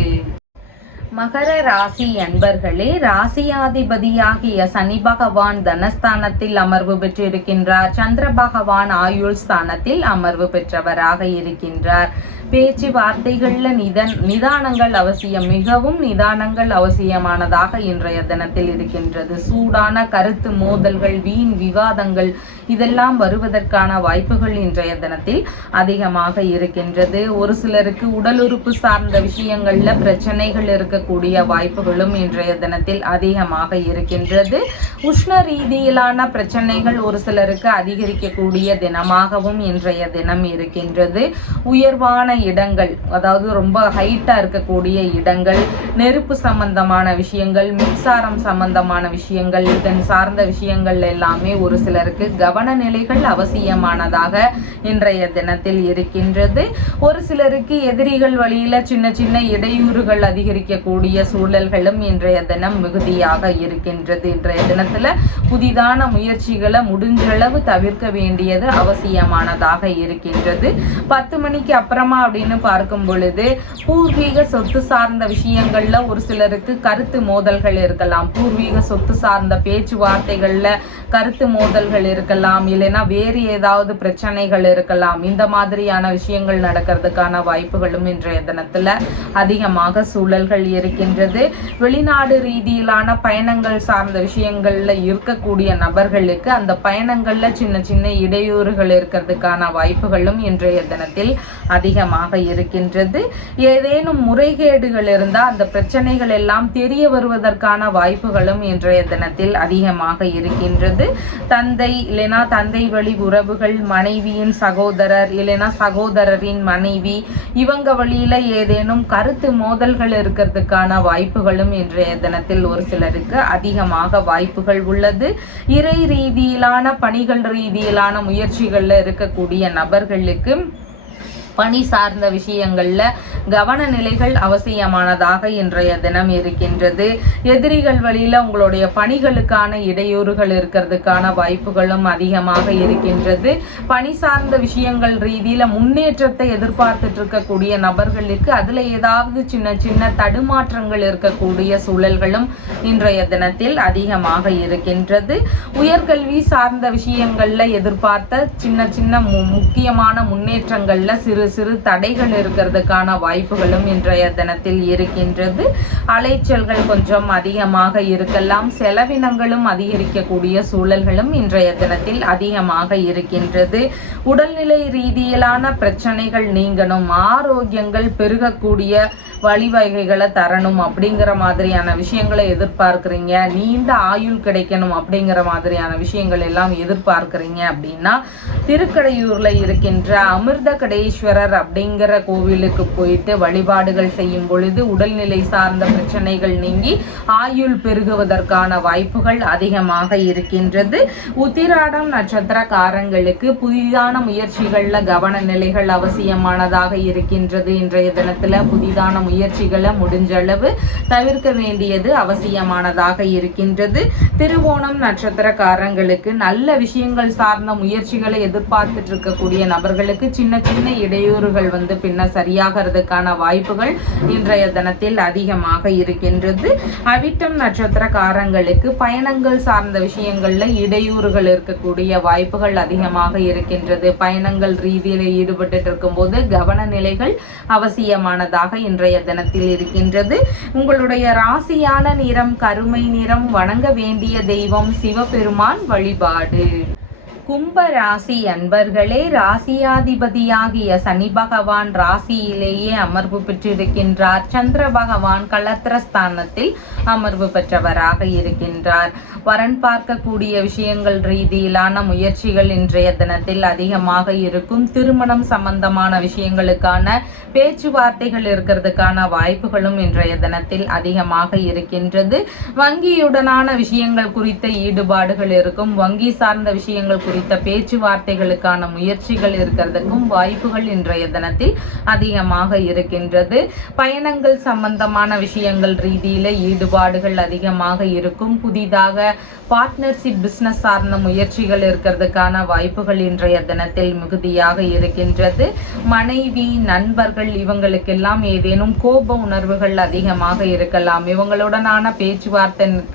மகர ராசி அன்பர்களே, ராசியாதிபதியாகிய சனி பகவான் தனஸ்தானத்தில் அமர்வு பெற்றிருக்கின்றார். சந்திர பகவான் ஆயுள் ஸ்தானத்தில் அமர்வு பெற்றவராக இருக்கின்றார். பேச்சுவார்த்தைகள்ல நிதானங்கள் அவசியம், மிகவும் நிதானங்கள் அவசியமானதாக இன்றைய தினத்தில் இருக்கின்றது. சூடான கருத்து மோதல்கள், வீண் விவாதங்கள் இதெல்லாம் வருவதற்கான வாய்ப்புகள் இன்றைய தினத்தில் அதிகமாக இருக்கின்றது. ஒரு சிலருக்கு உடல் உறுப்பு சார்ந்த விஷயங்கள்ல பிரச்சனைகள் இருக்கக்கூடிய வாய்ப்புகளும் இன்றைய தினத்தில் அதிகமாக இருக்கின்றது. உஷ்ண ரீதியிலான பிரச்சனைகள் ஒரு சிலருக்கு அதிகரிக்கக்கூடிய தினமாகவும் இன்றைய தினம் இருக்கின்றது. உயர்வான இடங்கள், அதாவது ரொம்ப ஹைட்டா இருக்கக்கூடிய இடங்கள், நெருப்பு சம்பந்தமான விஷயங்கள், மின்சாரம் சம்பந்தமான விஷயங்கள், இதன் சார்ந்த விஷயங்கள் எல்லாமே ஒரு சிலருக்கு கவன நிலைகள் அவசியமானதாக இன்றைய தினத்தில் இருக்கின்றது. ஒரு சிலருக்கு எதிரிகள் வழியில சின்ன சின்ன இடையூறுகள் அதிகரிக்கக்கூடிய சூழல்களும் இன்றைய தினம் மிகுதியாக இருக்கின்றது. இன்றைய தினத்துல புதிதான முயற்சிகளை முடிஞ்சளவு தவிர்க்க வேண்டியது அவசியமானதாக இருக்கின்றது. 10 மணிக்கு அப்புறமா அப்படின்னு பார்க்கும் பொழுது பூர்வீக சொத்து சார்ந்த விஷயங்கள்ல ஒரு சிலருக்கு கருத்து மோதல்கள் இருக்கலாம். பூர்வீக சொத்து சார்ந்த பேச்சுவார்த்தைகள்ல கருத்து மோதல்கள் இருக்கலாம், இல்லைன்னா வேறு ஏதாவது பிரச்சனைகள் இருக்கலாம். இந்த மாதிரியான விஷயங்கள் நடக்கிறதுக்கான வாய்ப்புகளும் இன்றைய தினத்துல அதிகமாக சூழல்கள் இருக்கின்றது. வெளிநாடு ரீதியிலான பயணங்கள் சார்ந்த விஷயங்கள்ல இருக்கக்கூடிய நபர்களுக்கு அந்த பயணங்கள்ல சின்ன சின்ன இடையூறுகள் இருக்கிறதுக்கான வாய்ப்புகளும் இன்றைய தினத்தில் அதிகமாக இருக்கின்றது. ஏதேனும் முறைகேடுகள் இருந்தால் அந்த பிரச்சனைகள் எல்லாம் தெரிய வருவதற்கான வாய்ப்புகளும் இன்றைய தினத்தில் அதிகமாக இருக்கின்றது. தந்தை இல்லைனா தந்தை வழி உறவுகள், மனைவியின் சகோதரர் இல்லைனா சகோதரரின் மனைவி, இவங்க வழியில ஏதேனும் கருத்து மோதல்கள் இருக்கிறதுக்கான வாய்ப்புகளும் இன்றைய தினத்தில் ஒரு சிலருக்கு அதிகமாக வாய்ப்புகள் உள்ளது. இறை ரீதியிலான பணிகள் ரீதியிலான முயற்சிகள்ல இருக்கக்கூடிய நபர்களுக்கு பணி சார்ந்த விஷயங்கள்ல கவன நிலைகள் அவசியமானதாக இன்றைய தினம் இருக்கின்றது. எதிரிகள் வழியில உங்களுடைய பணிகளுக்கான இடையூறுகள் இருக்கிறதுக்கான வாய்ப்புகளும் அதிகமாக இருக்கின்றது. பணி சார்ந்த விஷயங்கள் ரீதியில முன்னேற்றத்தை எதிர்பார்த்துட்டு இருக்கக்கூடிய நபர்களுக்கு அதுல ஏதாவது சின்ன சின்ன தடுமாற்றங்கள் இருக்கக்கூடிய சூழல்களும் இன்றைய தினத்தில் அதிகமாக இருக்கின்றது. உயர்கல்வி சார்ந்த விஷயங்கள்ல எதிர்பார்த்த சின்ன சின்ன முக்கியமான முன்னேற்றங்கள்ல சிறு சிறு தடைகள் இருக்கிறதுக்கான வாய்ப்புகளும் இன்றைய தினத்தில் இருக்கின்றது. அலைச்சல்கள் கொஞ்சம் அதிகமாக இருக்கலாம். செலவினங்களும் அதிகரிக்கக்கூடிய சூழல்களும் இன்றைய தினத்தில் அதிகமாக இருக்கின்றது. உடல்நிலை ரீதியிலான பிரச்சனைகள் நீங்கணும், ஆரோக்கியங்கள் பெருகக்கூடிய வழிவகைகளை தரணும் அப்படிங்கிற மாதிரியான விஷயங்களை எதிர்பார்க்குறீங்க, நீண்ட ஆயுள் கிடைக்கணும் அப்படிங்கிற மாதிரியான விஷயங்கள் எல்லாம் எதிர்பார்க்குறீங்க அப்படின்னா திருக்கடையூர்ல இருக்கின்ற அமிர்த கடேஸ்வரர் அப்படிங்கிற கோவிலுக்கு போயிட்டு வழிபாடுகள் செய்யும் பொழுது உடல்நிலை சார்ந்த பிரச்சனைகள் நீங்கி ஆயுள் பெருகுவதற்கான வாய்ப்புகள் அதிகமாக இருக்கின்றது. உத்திராடம் நட்சத்திரக்காரங்களுக்கு புதிதான முயற்சிகள்ல கவன நிலைகள் அவசியமானதாக இருக்கின்றது. இன்றைய தினத்துல புதிதான முயற்சிகளை முடிஞ்சளவு தவிர்க்க வேண்டியது அவசியமானதாக இருக்கின்றது. திருவோணம் நட்சத்திரக்காரங்களுக்கு நல்ல விஷயங்கள் சார்ந்த முயற்சிகளை எதிர்பார்த்துட்டு இருக்கக்கூடிய நபர்களுக்கு சின்ன சின்ன இடையூறுகள் பின்ன சரியாகிறதுக்கான வாய்ப்புகள் இன்றைய தினத்தில் அதிகமாக இருக்கின்றது. அவிட்டம் நட்சத்திரக்காரங்களுக்கு பயணங்கள் சார்ந்த விஷயங்கள்ல இடையூறுகள் இருக்கக்கூடிய வாய்ப்புகள் அதிகமாக இருக்கின்றது. பயணங்கள் ரீதியில் ஈடுபட்டு இருக்கும் போது கவன நிலைகள் அவசியமானதாக இன்றைய தினத்தில் இருக்கின்றது. உங்களுடைய ராசியான நிறம் கருமை நிறம். வணங்க வேண்டிய தெய்வம் சிவபெருமான் வழிபாடு. கும்ப ராசி அன்பர்களே, ராசியாதிபதியாகிய சனி பகவான் ராசியிலேயே அமர்வு பெற்றிருக்கின்றார். சந்திர பகவான் களத்திரஸ்தானத்தில் அமர்வு பெற்றவராக இருக்கின்றார். வரன் பார்க்கக்கூடிய விஷயங்கள் ரீதியிலான முயற்சிகள் இன்றைய தினத்தில் அதிகமாக இருக்கும். திருமணம் சம்பந்தமான விஷயங்களுக்கான பேச்சுவார்த்தைகள் இருக்கிறதுக்கான வாய்ப்புகளும் இன்றைய தினத்தில் அதிகமாக இருக்கின்றது. வங்கியுடனான விஷயங்கள் குறித்த ஈடுபாடுகள் இருக்கும். வங்கி சார்ந்த விஷயங்கள் குறித்த பேச்சுவார்த்தைகளுக்கான முயற்சிகள் இருக்கிறதுக்கும் வாய்ப்புகள் இன்றைய தினத்தில் அதிகமாக இருக்கின்றது. பயணங்கள் சம்பந்தமான விஷயங்கள் ரீதியில ஈடுபாடுகள் அதிகமாக இருக்கும். புதிதாக பார்ட்னர்ஷிப் பிசினஸ் சார்ந்த முயற்சிகள் இருக்கிறதுக்கான வாய்ப்புகள் இன்றைய தினத்தில் மிகுதியாக இருக்கின்றது. மனைவி, நண்பர்கள் இவங்களுக்கெல்லாம் ஏதேனும் கோப உணர்வுகள் அதிகமாக இருக்கலாம். இவங்களுடனான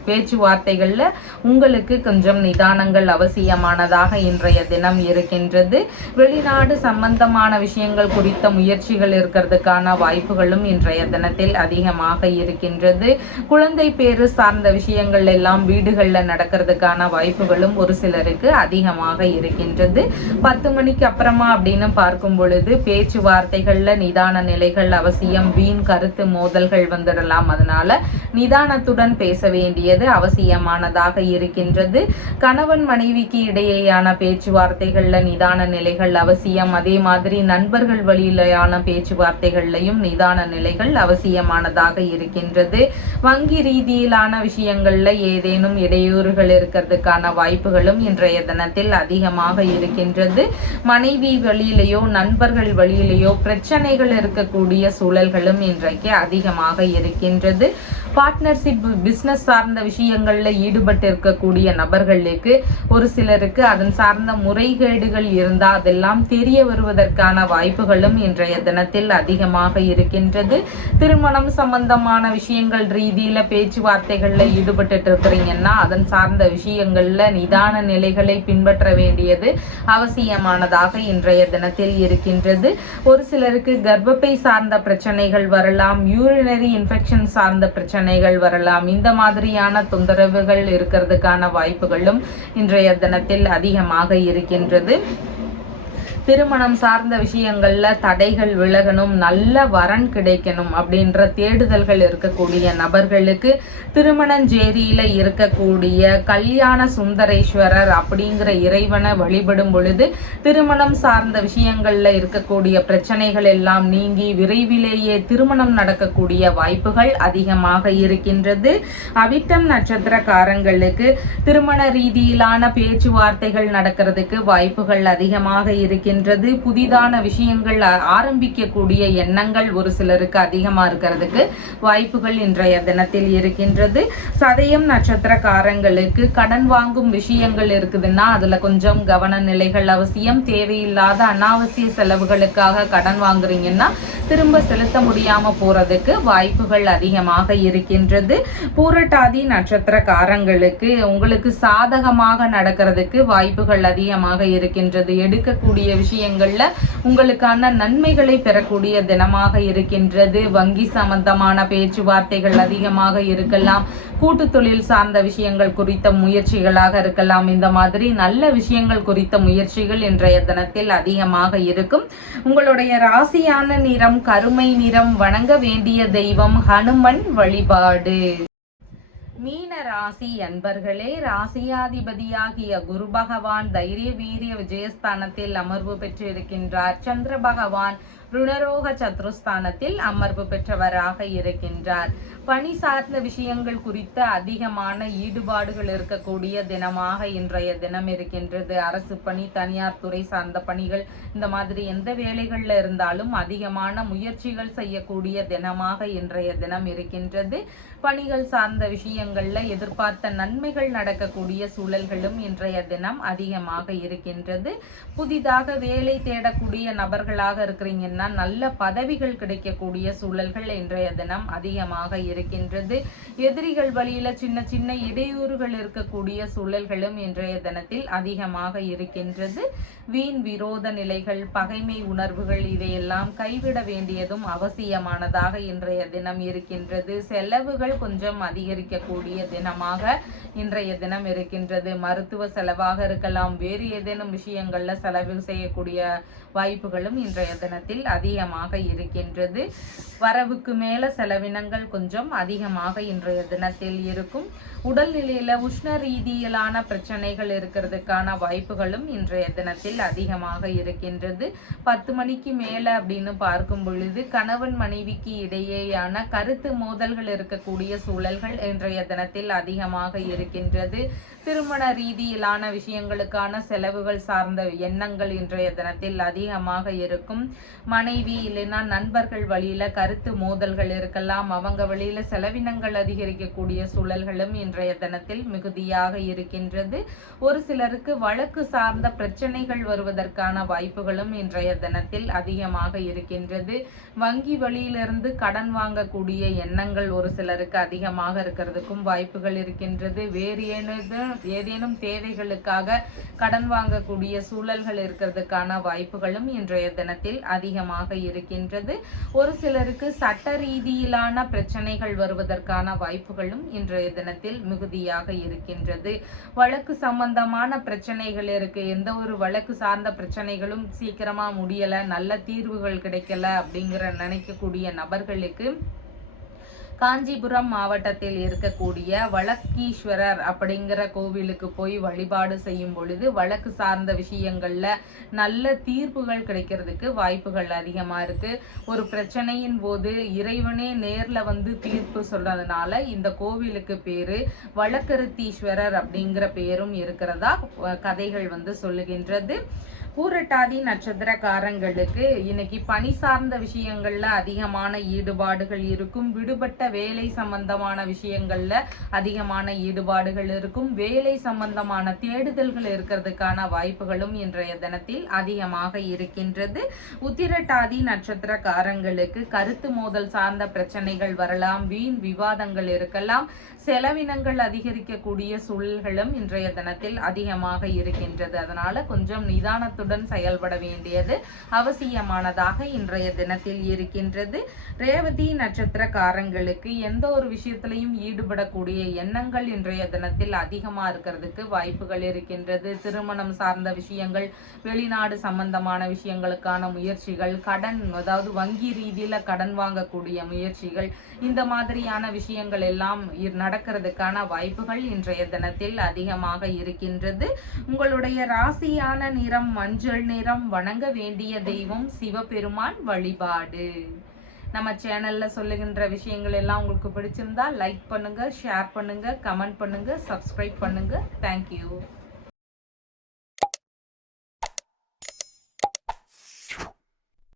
பேச்சுவார்த்தைகள்ல உங்களுக்கு கொஞ்சம் நிதானங்கள் அவசியமானதாக இன்றைய தினம் இருக்கின்றது. வெளிநாடு சம்பந்தமான விஷயங்கள் குறித்த முயற்சிகள் இருக்கிறதுக்கான வாய்ப்புகளும் இன்றைய தினத்தில் அதிகமாக இருக்கின்றது. குழந்தை பேரு சார்ந்த விஷயங்கள் எல்லாம் வீடுகள்ல நடக்கிறதுக்கான வாய்ப்புகளும் ஒரு சிலருக்கு அதிகமாக இருக்கின்றது. 10 மணிக்கு அப்புறமா அப்படின்னு பார்க்கும் பொழுது பேச்சுவார்த்தைகள்ல நிதான நிலைகள் அவசியம். வீண் கருத்து மோதல்கள் வந்துடலாம். அதனால நிதானத்துடன் பேச வேண்டியது அவசியமானதாக இருக்கின்றது. கணவன் மனைவிக்கு இடையேயான மாதிரியான பேச்சுவார்த்தைகள்ல நிதான நிலைகள் அவசியம். அதே மாதிரி நண்பர்கள் வழியிலான பேச்சுவார்த்தைகள்லையும் நிதான நிலைகள் அவசியமானதாக இருக்கின்றது. வங்கி ரீதியிலான விஷயங்கள்ல ஏதேனும் இடையூறுகள் இருக்கிறதுக்கான வாய்ப்புகளும் இன்றைய தினத்தில் அதிகமாக இருக்கின்றது. மனைவி வழியிலேயோ நண்பர்கள் வழியிலேயோ பிரச்சனைகள் இருக்கக்கூடிய சூழல்களும் இன்றைக்கு அதிகமாக இருக்கின்றது. பார்ட்னர்ஷிப் பிசினஸ் சார்ந்த விஷயங்கள்ல ஈடுபட்டு இருக்கக்கூடிய நபர்களுக்கு ஒரு சிலருக்கு அதன் சார்ந்த முறைகேடுகள் இருந்தால் அதெல்லாம் தெரிய வருவதற்கான வாய்ப்புகளும் இன்றைய தினத்தில் அதிகமாக இருக்கின்றது. திருமணம் சம்பந்தமான விஷயங்கள் ரீதியில பேச்சுவார்த்தைகள்ல ஈடுபட்டு இருக்கிறீங்கன்னா அதன் சார்ந்த விஷயங்கள்ல நிதான நிலைகளை பின்பற்ற வேண்டியது அவசியமானதாக இன்றைய தினத்தில் இருக்கின்றது. ஒரு சிலருக்கு கர்ப்பப்பை சார்ந்த பிரச்சனைகள் வரலாம், யூரினரி இன்ஃபெக்ஷன் சார்ந்த பிரச்சனைகள் வரலாம். இந்த மாதிரியான தொந்தரவுகள் இருக்கிறதுக்கான வாய்ப்புகளும் இன்றைய தினத்தில் அதிகமாக இருக்கின்றது. திருமணம் சார்ந்த விஷயங்கள்ல தடைகள் விலகணும், நல்ல வரன் கிடைக்கணும் அப்படின்ற தேடுதல்கள் இருக்கக்கூடிய நபர்களுக்கு திருமணஞ்சேரியில இருக்கக்கூடிய கல்யாண சுந்தரேஸ்வரர் அப்படிங்கிற இறைவனை வழிபடும் பொழுது திருமணம் சார்ந்த விஷயங்கள்ல இருக்கக்கூடிய பிரச்சனைகள் எல்லாம் நீங்கி விரைவிலேயே திருமணம் நடக்கக்கூடிய வாய்ப்புகள் அதிகமாக இருக்கின்றது. அவிட்டம் நட்சத்திரக்காரங்களுக்கு திருமண ரீதியிலான பேச்சுவார்த்தைகள் நடக்கிறதுக்கு வாய்ப்புகள் அதிகமாக இருக்கின்றது. புதிதான விஷயங்கள் ஆரம்பிக்கக்கூடிய எண்ணங்கள் ஒரு சிலருக்கு அதிகமா இருக்கிறதுக்கு வாய்ப்புகள் இன்றைய தினத்தில் இருக்கின்றது. சதயம் நட்சத்திரக்காரங்களுக்கு கடன் வாங்கும் விஷயங்கள் இருக்குதுன்னா அதுல கொஞ்சம் கவன நிலைகள் அவசியம். தேவையில்லாத அனாவசிய செலவுகளுக்காக கடன் வாங்குறீங்கன்னா திரும்ப செலுத்த முடியாம போறதுக்கு வாய்ப்புகள் அதிகமாக இருக்கின்றது. பூரட்டாதி நட்சத்திரக்காரங்களுக்கு உங்களுக்கு சாதகமாக நடக்கிறதுக்கு வாய்ப்புகள் அதிகமாக இருக்கின்றது. எடுக்கக்கூடிய விஷயங்கள்ல உங்களுக்கான நன்மைகளை பெறக்கூடிய தினமாக இருக்கின்றது. வங்கி சம்பந்தமான பேச்சுவார்த்தைகள் அதிகமாக இருக்கலாம். கூட்டு தொழில் சார்ந்த விஷயங்கள் குறித்த முயற்சிகளாக இருக்கலாம். இந்த மாதிரி நல்ல விஷயங்கள் குறித்த முயற்சிகள் இன்றைய தினத்தில் அதிகமாக இருக்கும். உங்களுடைய ராசியான நிறம் கருமை நிறம். வணங்க வேண்டிய தெய்வம் ஹனுமன் வழிபாடு. மீன ராசி அன்பர்களே, ராசியாதிபதியாகிய குரு பகவான் தைரிய வீரிய விஜயஸ்தானத்தில் அமர்வு பெற்று இருக்கின்றார். சந்திர பகவான் ருணரோக சத்ருஸ்தானத்தில் அமர்வு பெற்றவராக இருக்கின்றார். பணி சார்ந்த விஷயங்கள் குறித்த அதிகமான ஈடுபாடுகள் இருக்கக்கூடிய தினமாக இன்றைய தினம் இருக்கின்றது. அரசு பணி, தனியார் துறை சார்ந்த பணிகள், இந்த மாதிரி எந்த வேலைகள்ல இருந்தாலும் அதிகமான முயற்சிகள் செய்யக்கூடிய தினமாக இன்றைய தினம் இருக்கின்றது. பணிகள் சார்ந்த விஷயங்கள்ல எதிர்பார்த்த நன்மைகள் நடக்கக்கூடிய சூழல்களும் இன்றைய தினம் அதிகமாக இருக்கின்றது. புதிதாக வேலை தேடக்கூடிய நபர்களாக இருக்கிறீங்கன்னா நல்ல பதவிகள் கிடைக்கக்கூடிய சூழல்கள் இன்றைய தினம் அதிகமாக இருக்கின்றது. எதிரிகள் வழியில சின்ன சின்ன இடையூறுகள் இருக்கக்கூடிய சூழல்களும் இன்றைய தினத்தில் அதிகமாக இருக்கின்றது. வீண் விரோத நிலைகள், பகைமை உணர்வுகள் இதையெல்லாம் கைவிட வேண்டியதும் அவசியமானதாக இன்றைய தினம் இருக்கின்றது. செலவுகள் கொஞ்சம் அதிகரிக்கக்கூடிய தினமாக இன்றைய தினம் இருக்கின்றது. மருத்துவ செலவாக இருக்கலாம், வேறு ஏதேனும் விஷயங்கள்ல செலவு செய்யக்கூடிய வாய்ப்புகளும் இன்றைய தினத்தில் அதிகமாக இருக்கின்றது. வரவுக்கு மேல செலவினங்கள் கொஞ்சம் அதிகமாக இன்றைய தினத்தில் இருக்கும். உடல்நிலையில உஷ்ண ரீதியிலான பிரச்சனைகள் இருக்கிறதுக்கான வாய்ப்புகளும் இன்றைய தினத்தில் அதிகமாக இருக்கின்றது. 10 மணிக்கு மேல அப்படின்னு பார்க்கும் பொழுது கணவன் மனைவிக்கு இடையேயான கருத்து மோதல்கள் இருக்கக்கூடிய சூழல்கள் இன்றைய தினத்தில் அதிகமாக இருக்கின்றது. திருமண ரீதியிலான விஷயங்களுக்கான செலவுகள் சார்ந்த எண்ணங்கள் இன்றைய தினத்தில் அதிகமாக இருக்கும். மனைவி இல்லைன்னா நண்பர்கள் வழியில கருத்து மோதல்கள் இருக்கலாம். அவங்க வழியில செலவினங்கள் அதிகரிக்கக்கூடிய சூழல்களும் இன்றைய தினத்தில் மிகுதியாக இருக்கின்றது. ஒரு சிலருக்கு வழக்கு சார்ந்த பிரச்சனைகள் வருவதற்கான வாய்ப்புகளும் இன்றைய தினத்தில் அதிகமாக இருக்கின்றது. வங்கி வழியிலிருந்து கடன் வாங்கக்கூடிய எண்ணங்கள் ஒரு சிலருக்கு அதிகமாக இருக்கிறதுக்கும் வாய்ப்புகள் இருக்கின்றது. வேறு ஏதேனும் தேவைகளுக்காக கடன் வாங்கக்கூடிய சூழல்கள் இருக்கிறதுக்கான வாய்ப்புகளும் இன்றைய தினத்தில் அதிகமாக இருக்கின்றது. ஒரு சிலருக்கு சட்ட ரீதியிலான பிரச்சனைகள் வருவதற்கான வாய்ப்புகளும் இன்றைய தினத்தில் மிகுதியாக இருக்கின்றது. வழக்கு சம்பந்தமான பிரச்சனைகள் இருக்கு. எந்த ஒரு வழக்கு சார்ந்த பிரச்சனைகளும் சீக்கிரமா முடியல, நல்ல தீர்வுகள் கிடைக்கல அப்படிங்கிற நினைக்கக்கூடிய நபர்களுக்கு காஞ்சிபுரம் மாவட்டத்தில் இருக்கக்கூடிய வழக்கீஸ்வரர் அப்படிங்கிற கோவிலுக்கு போய் வழிபாடு செய்யும் பொழுது வழக்கு சார்ந்த விஷயங்கள்ல நல்ல தீர்ப்புகள் கிடைக்கிறதுக்கு வாய்ப்புகள் அதிகமா இருக்கு. ஒரு பிரச்சனையின் போது இறைவனே நேர்ல வந்து தீர்ப்பு சொல்றதுனால இந்த கோவிலுக்கு பேரு வழக்கருத்தீஸ்வரர் அப்படிங்கிற பேரும் இருக்கிறதா கதைகள் வந்து சொல்லுகின்றது. பூரட்டாதி நட்சத்திரக்காரங்களுக்கு இன்னைக்கு பணி சார்ந்த விஷயங்கள்ல அதிகமான ஈடுபாடுகள் இருக்கும். விடுபட்ட வேலை சம்பந்தமான விஷயங்கள்ல அதிகமான ஈடுபாடுகள் இருக்கும். வேலை சம்பந்தமான தேடுதல்கள் இருக்கிறதுக்கான வாய்ப்புகளும் இன்றைய தினத்தில் அதிகமாக இருக்கின்றது. உத்திரட்டாதி நட்சத்திரக்காரங்களுக்கு கருத்து மோதல் சார்ந்த பிரச்சனைகள் வரலாம். வீண் விவாதங்கள் இருக்கலாம். செலவினங்கள் அதிகரிக்கக்கூடிய சூழல்களும் இன்றைய தினத்தில் அதிகமாக இருக்கின்றது. அதனால கொஞ்சம் நிதானத்துடன் செயல்பட வேண்டியது அவசியமானதாக இன்றைய தினத்தில் இருக்கின்றது. ரேவதி நட்சத்திரக்காரங்களுக்கு எந்த ஒரு விஷயத்திலையும் ஈடுபடக்கூடிய எண்ணங்கள் இன்றைய தினத்தில் அதிகமா இருக்கிறதுக்கு வாய்ப்புகள் இருக்கின்றது. திருமணம் சார்ந்த விஷயங்கள், வெளிநாடு சம்பந்தமான விஷயங்களுக்கான முயற்சிகள், கடன், அதாவது வங்கி ரீதியில கடன் வாங்கக்கூடிய முயற்சிகள், இந்த மாதிரியான விஷயங்கள் எல்லாம் நடக்கிறதுக்கான வாய்ப்புகள் இன்றைய தினத்தில் அதிகமாக இருக்கின்றது. உங்களுடைய ராசியான நிறம் மஞ்சள் நிறம். வணங்க வேண்டிய தெய்வம் சிவபெருமான் வழிபாடு. நம்ம சேனல்ல சொல்லுகின்ற விஷயங்கள் எல்லாம் உங்களுக்கு பிடிச்சிருந்தா லைக் பண்ணுங்க, ஷேர் பண்ணுங்க, கமெண்ட் பண்ணுங்க, சப்ஸ்கிரைப் பண்ணுங்க. தேங்க்யூ.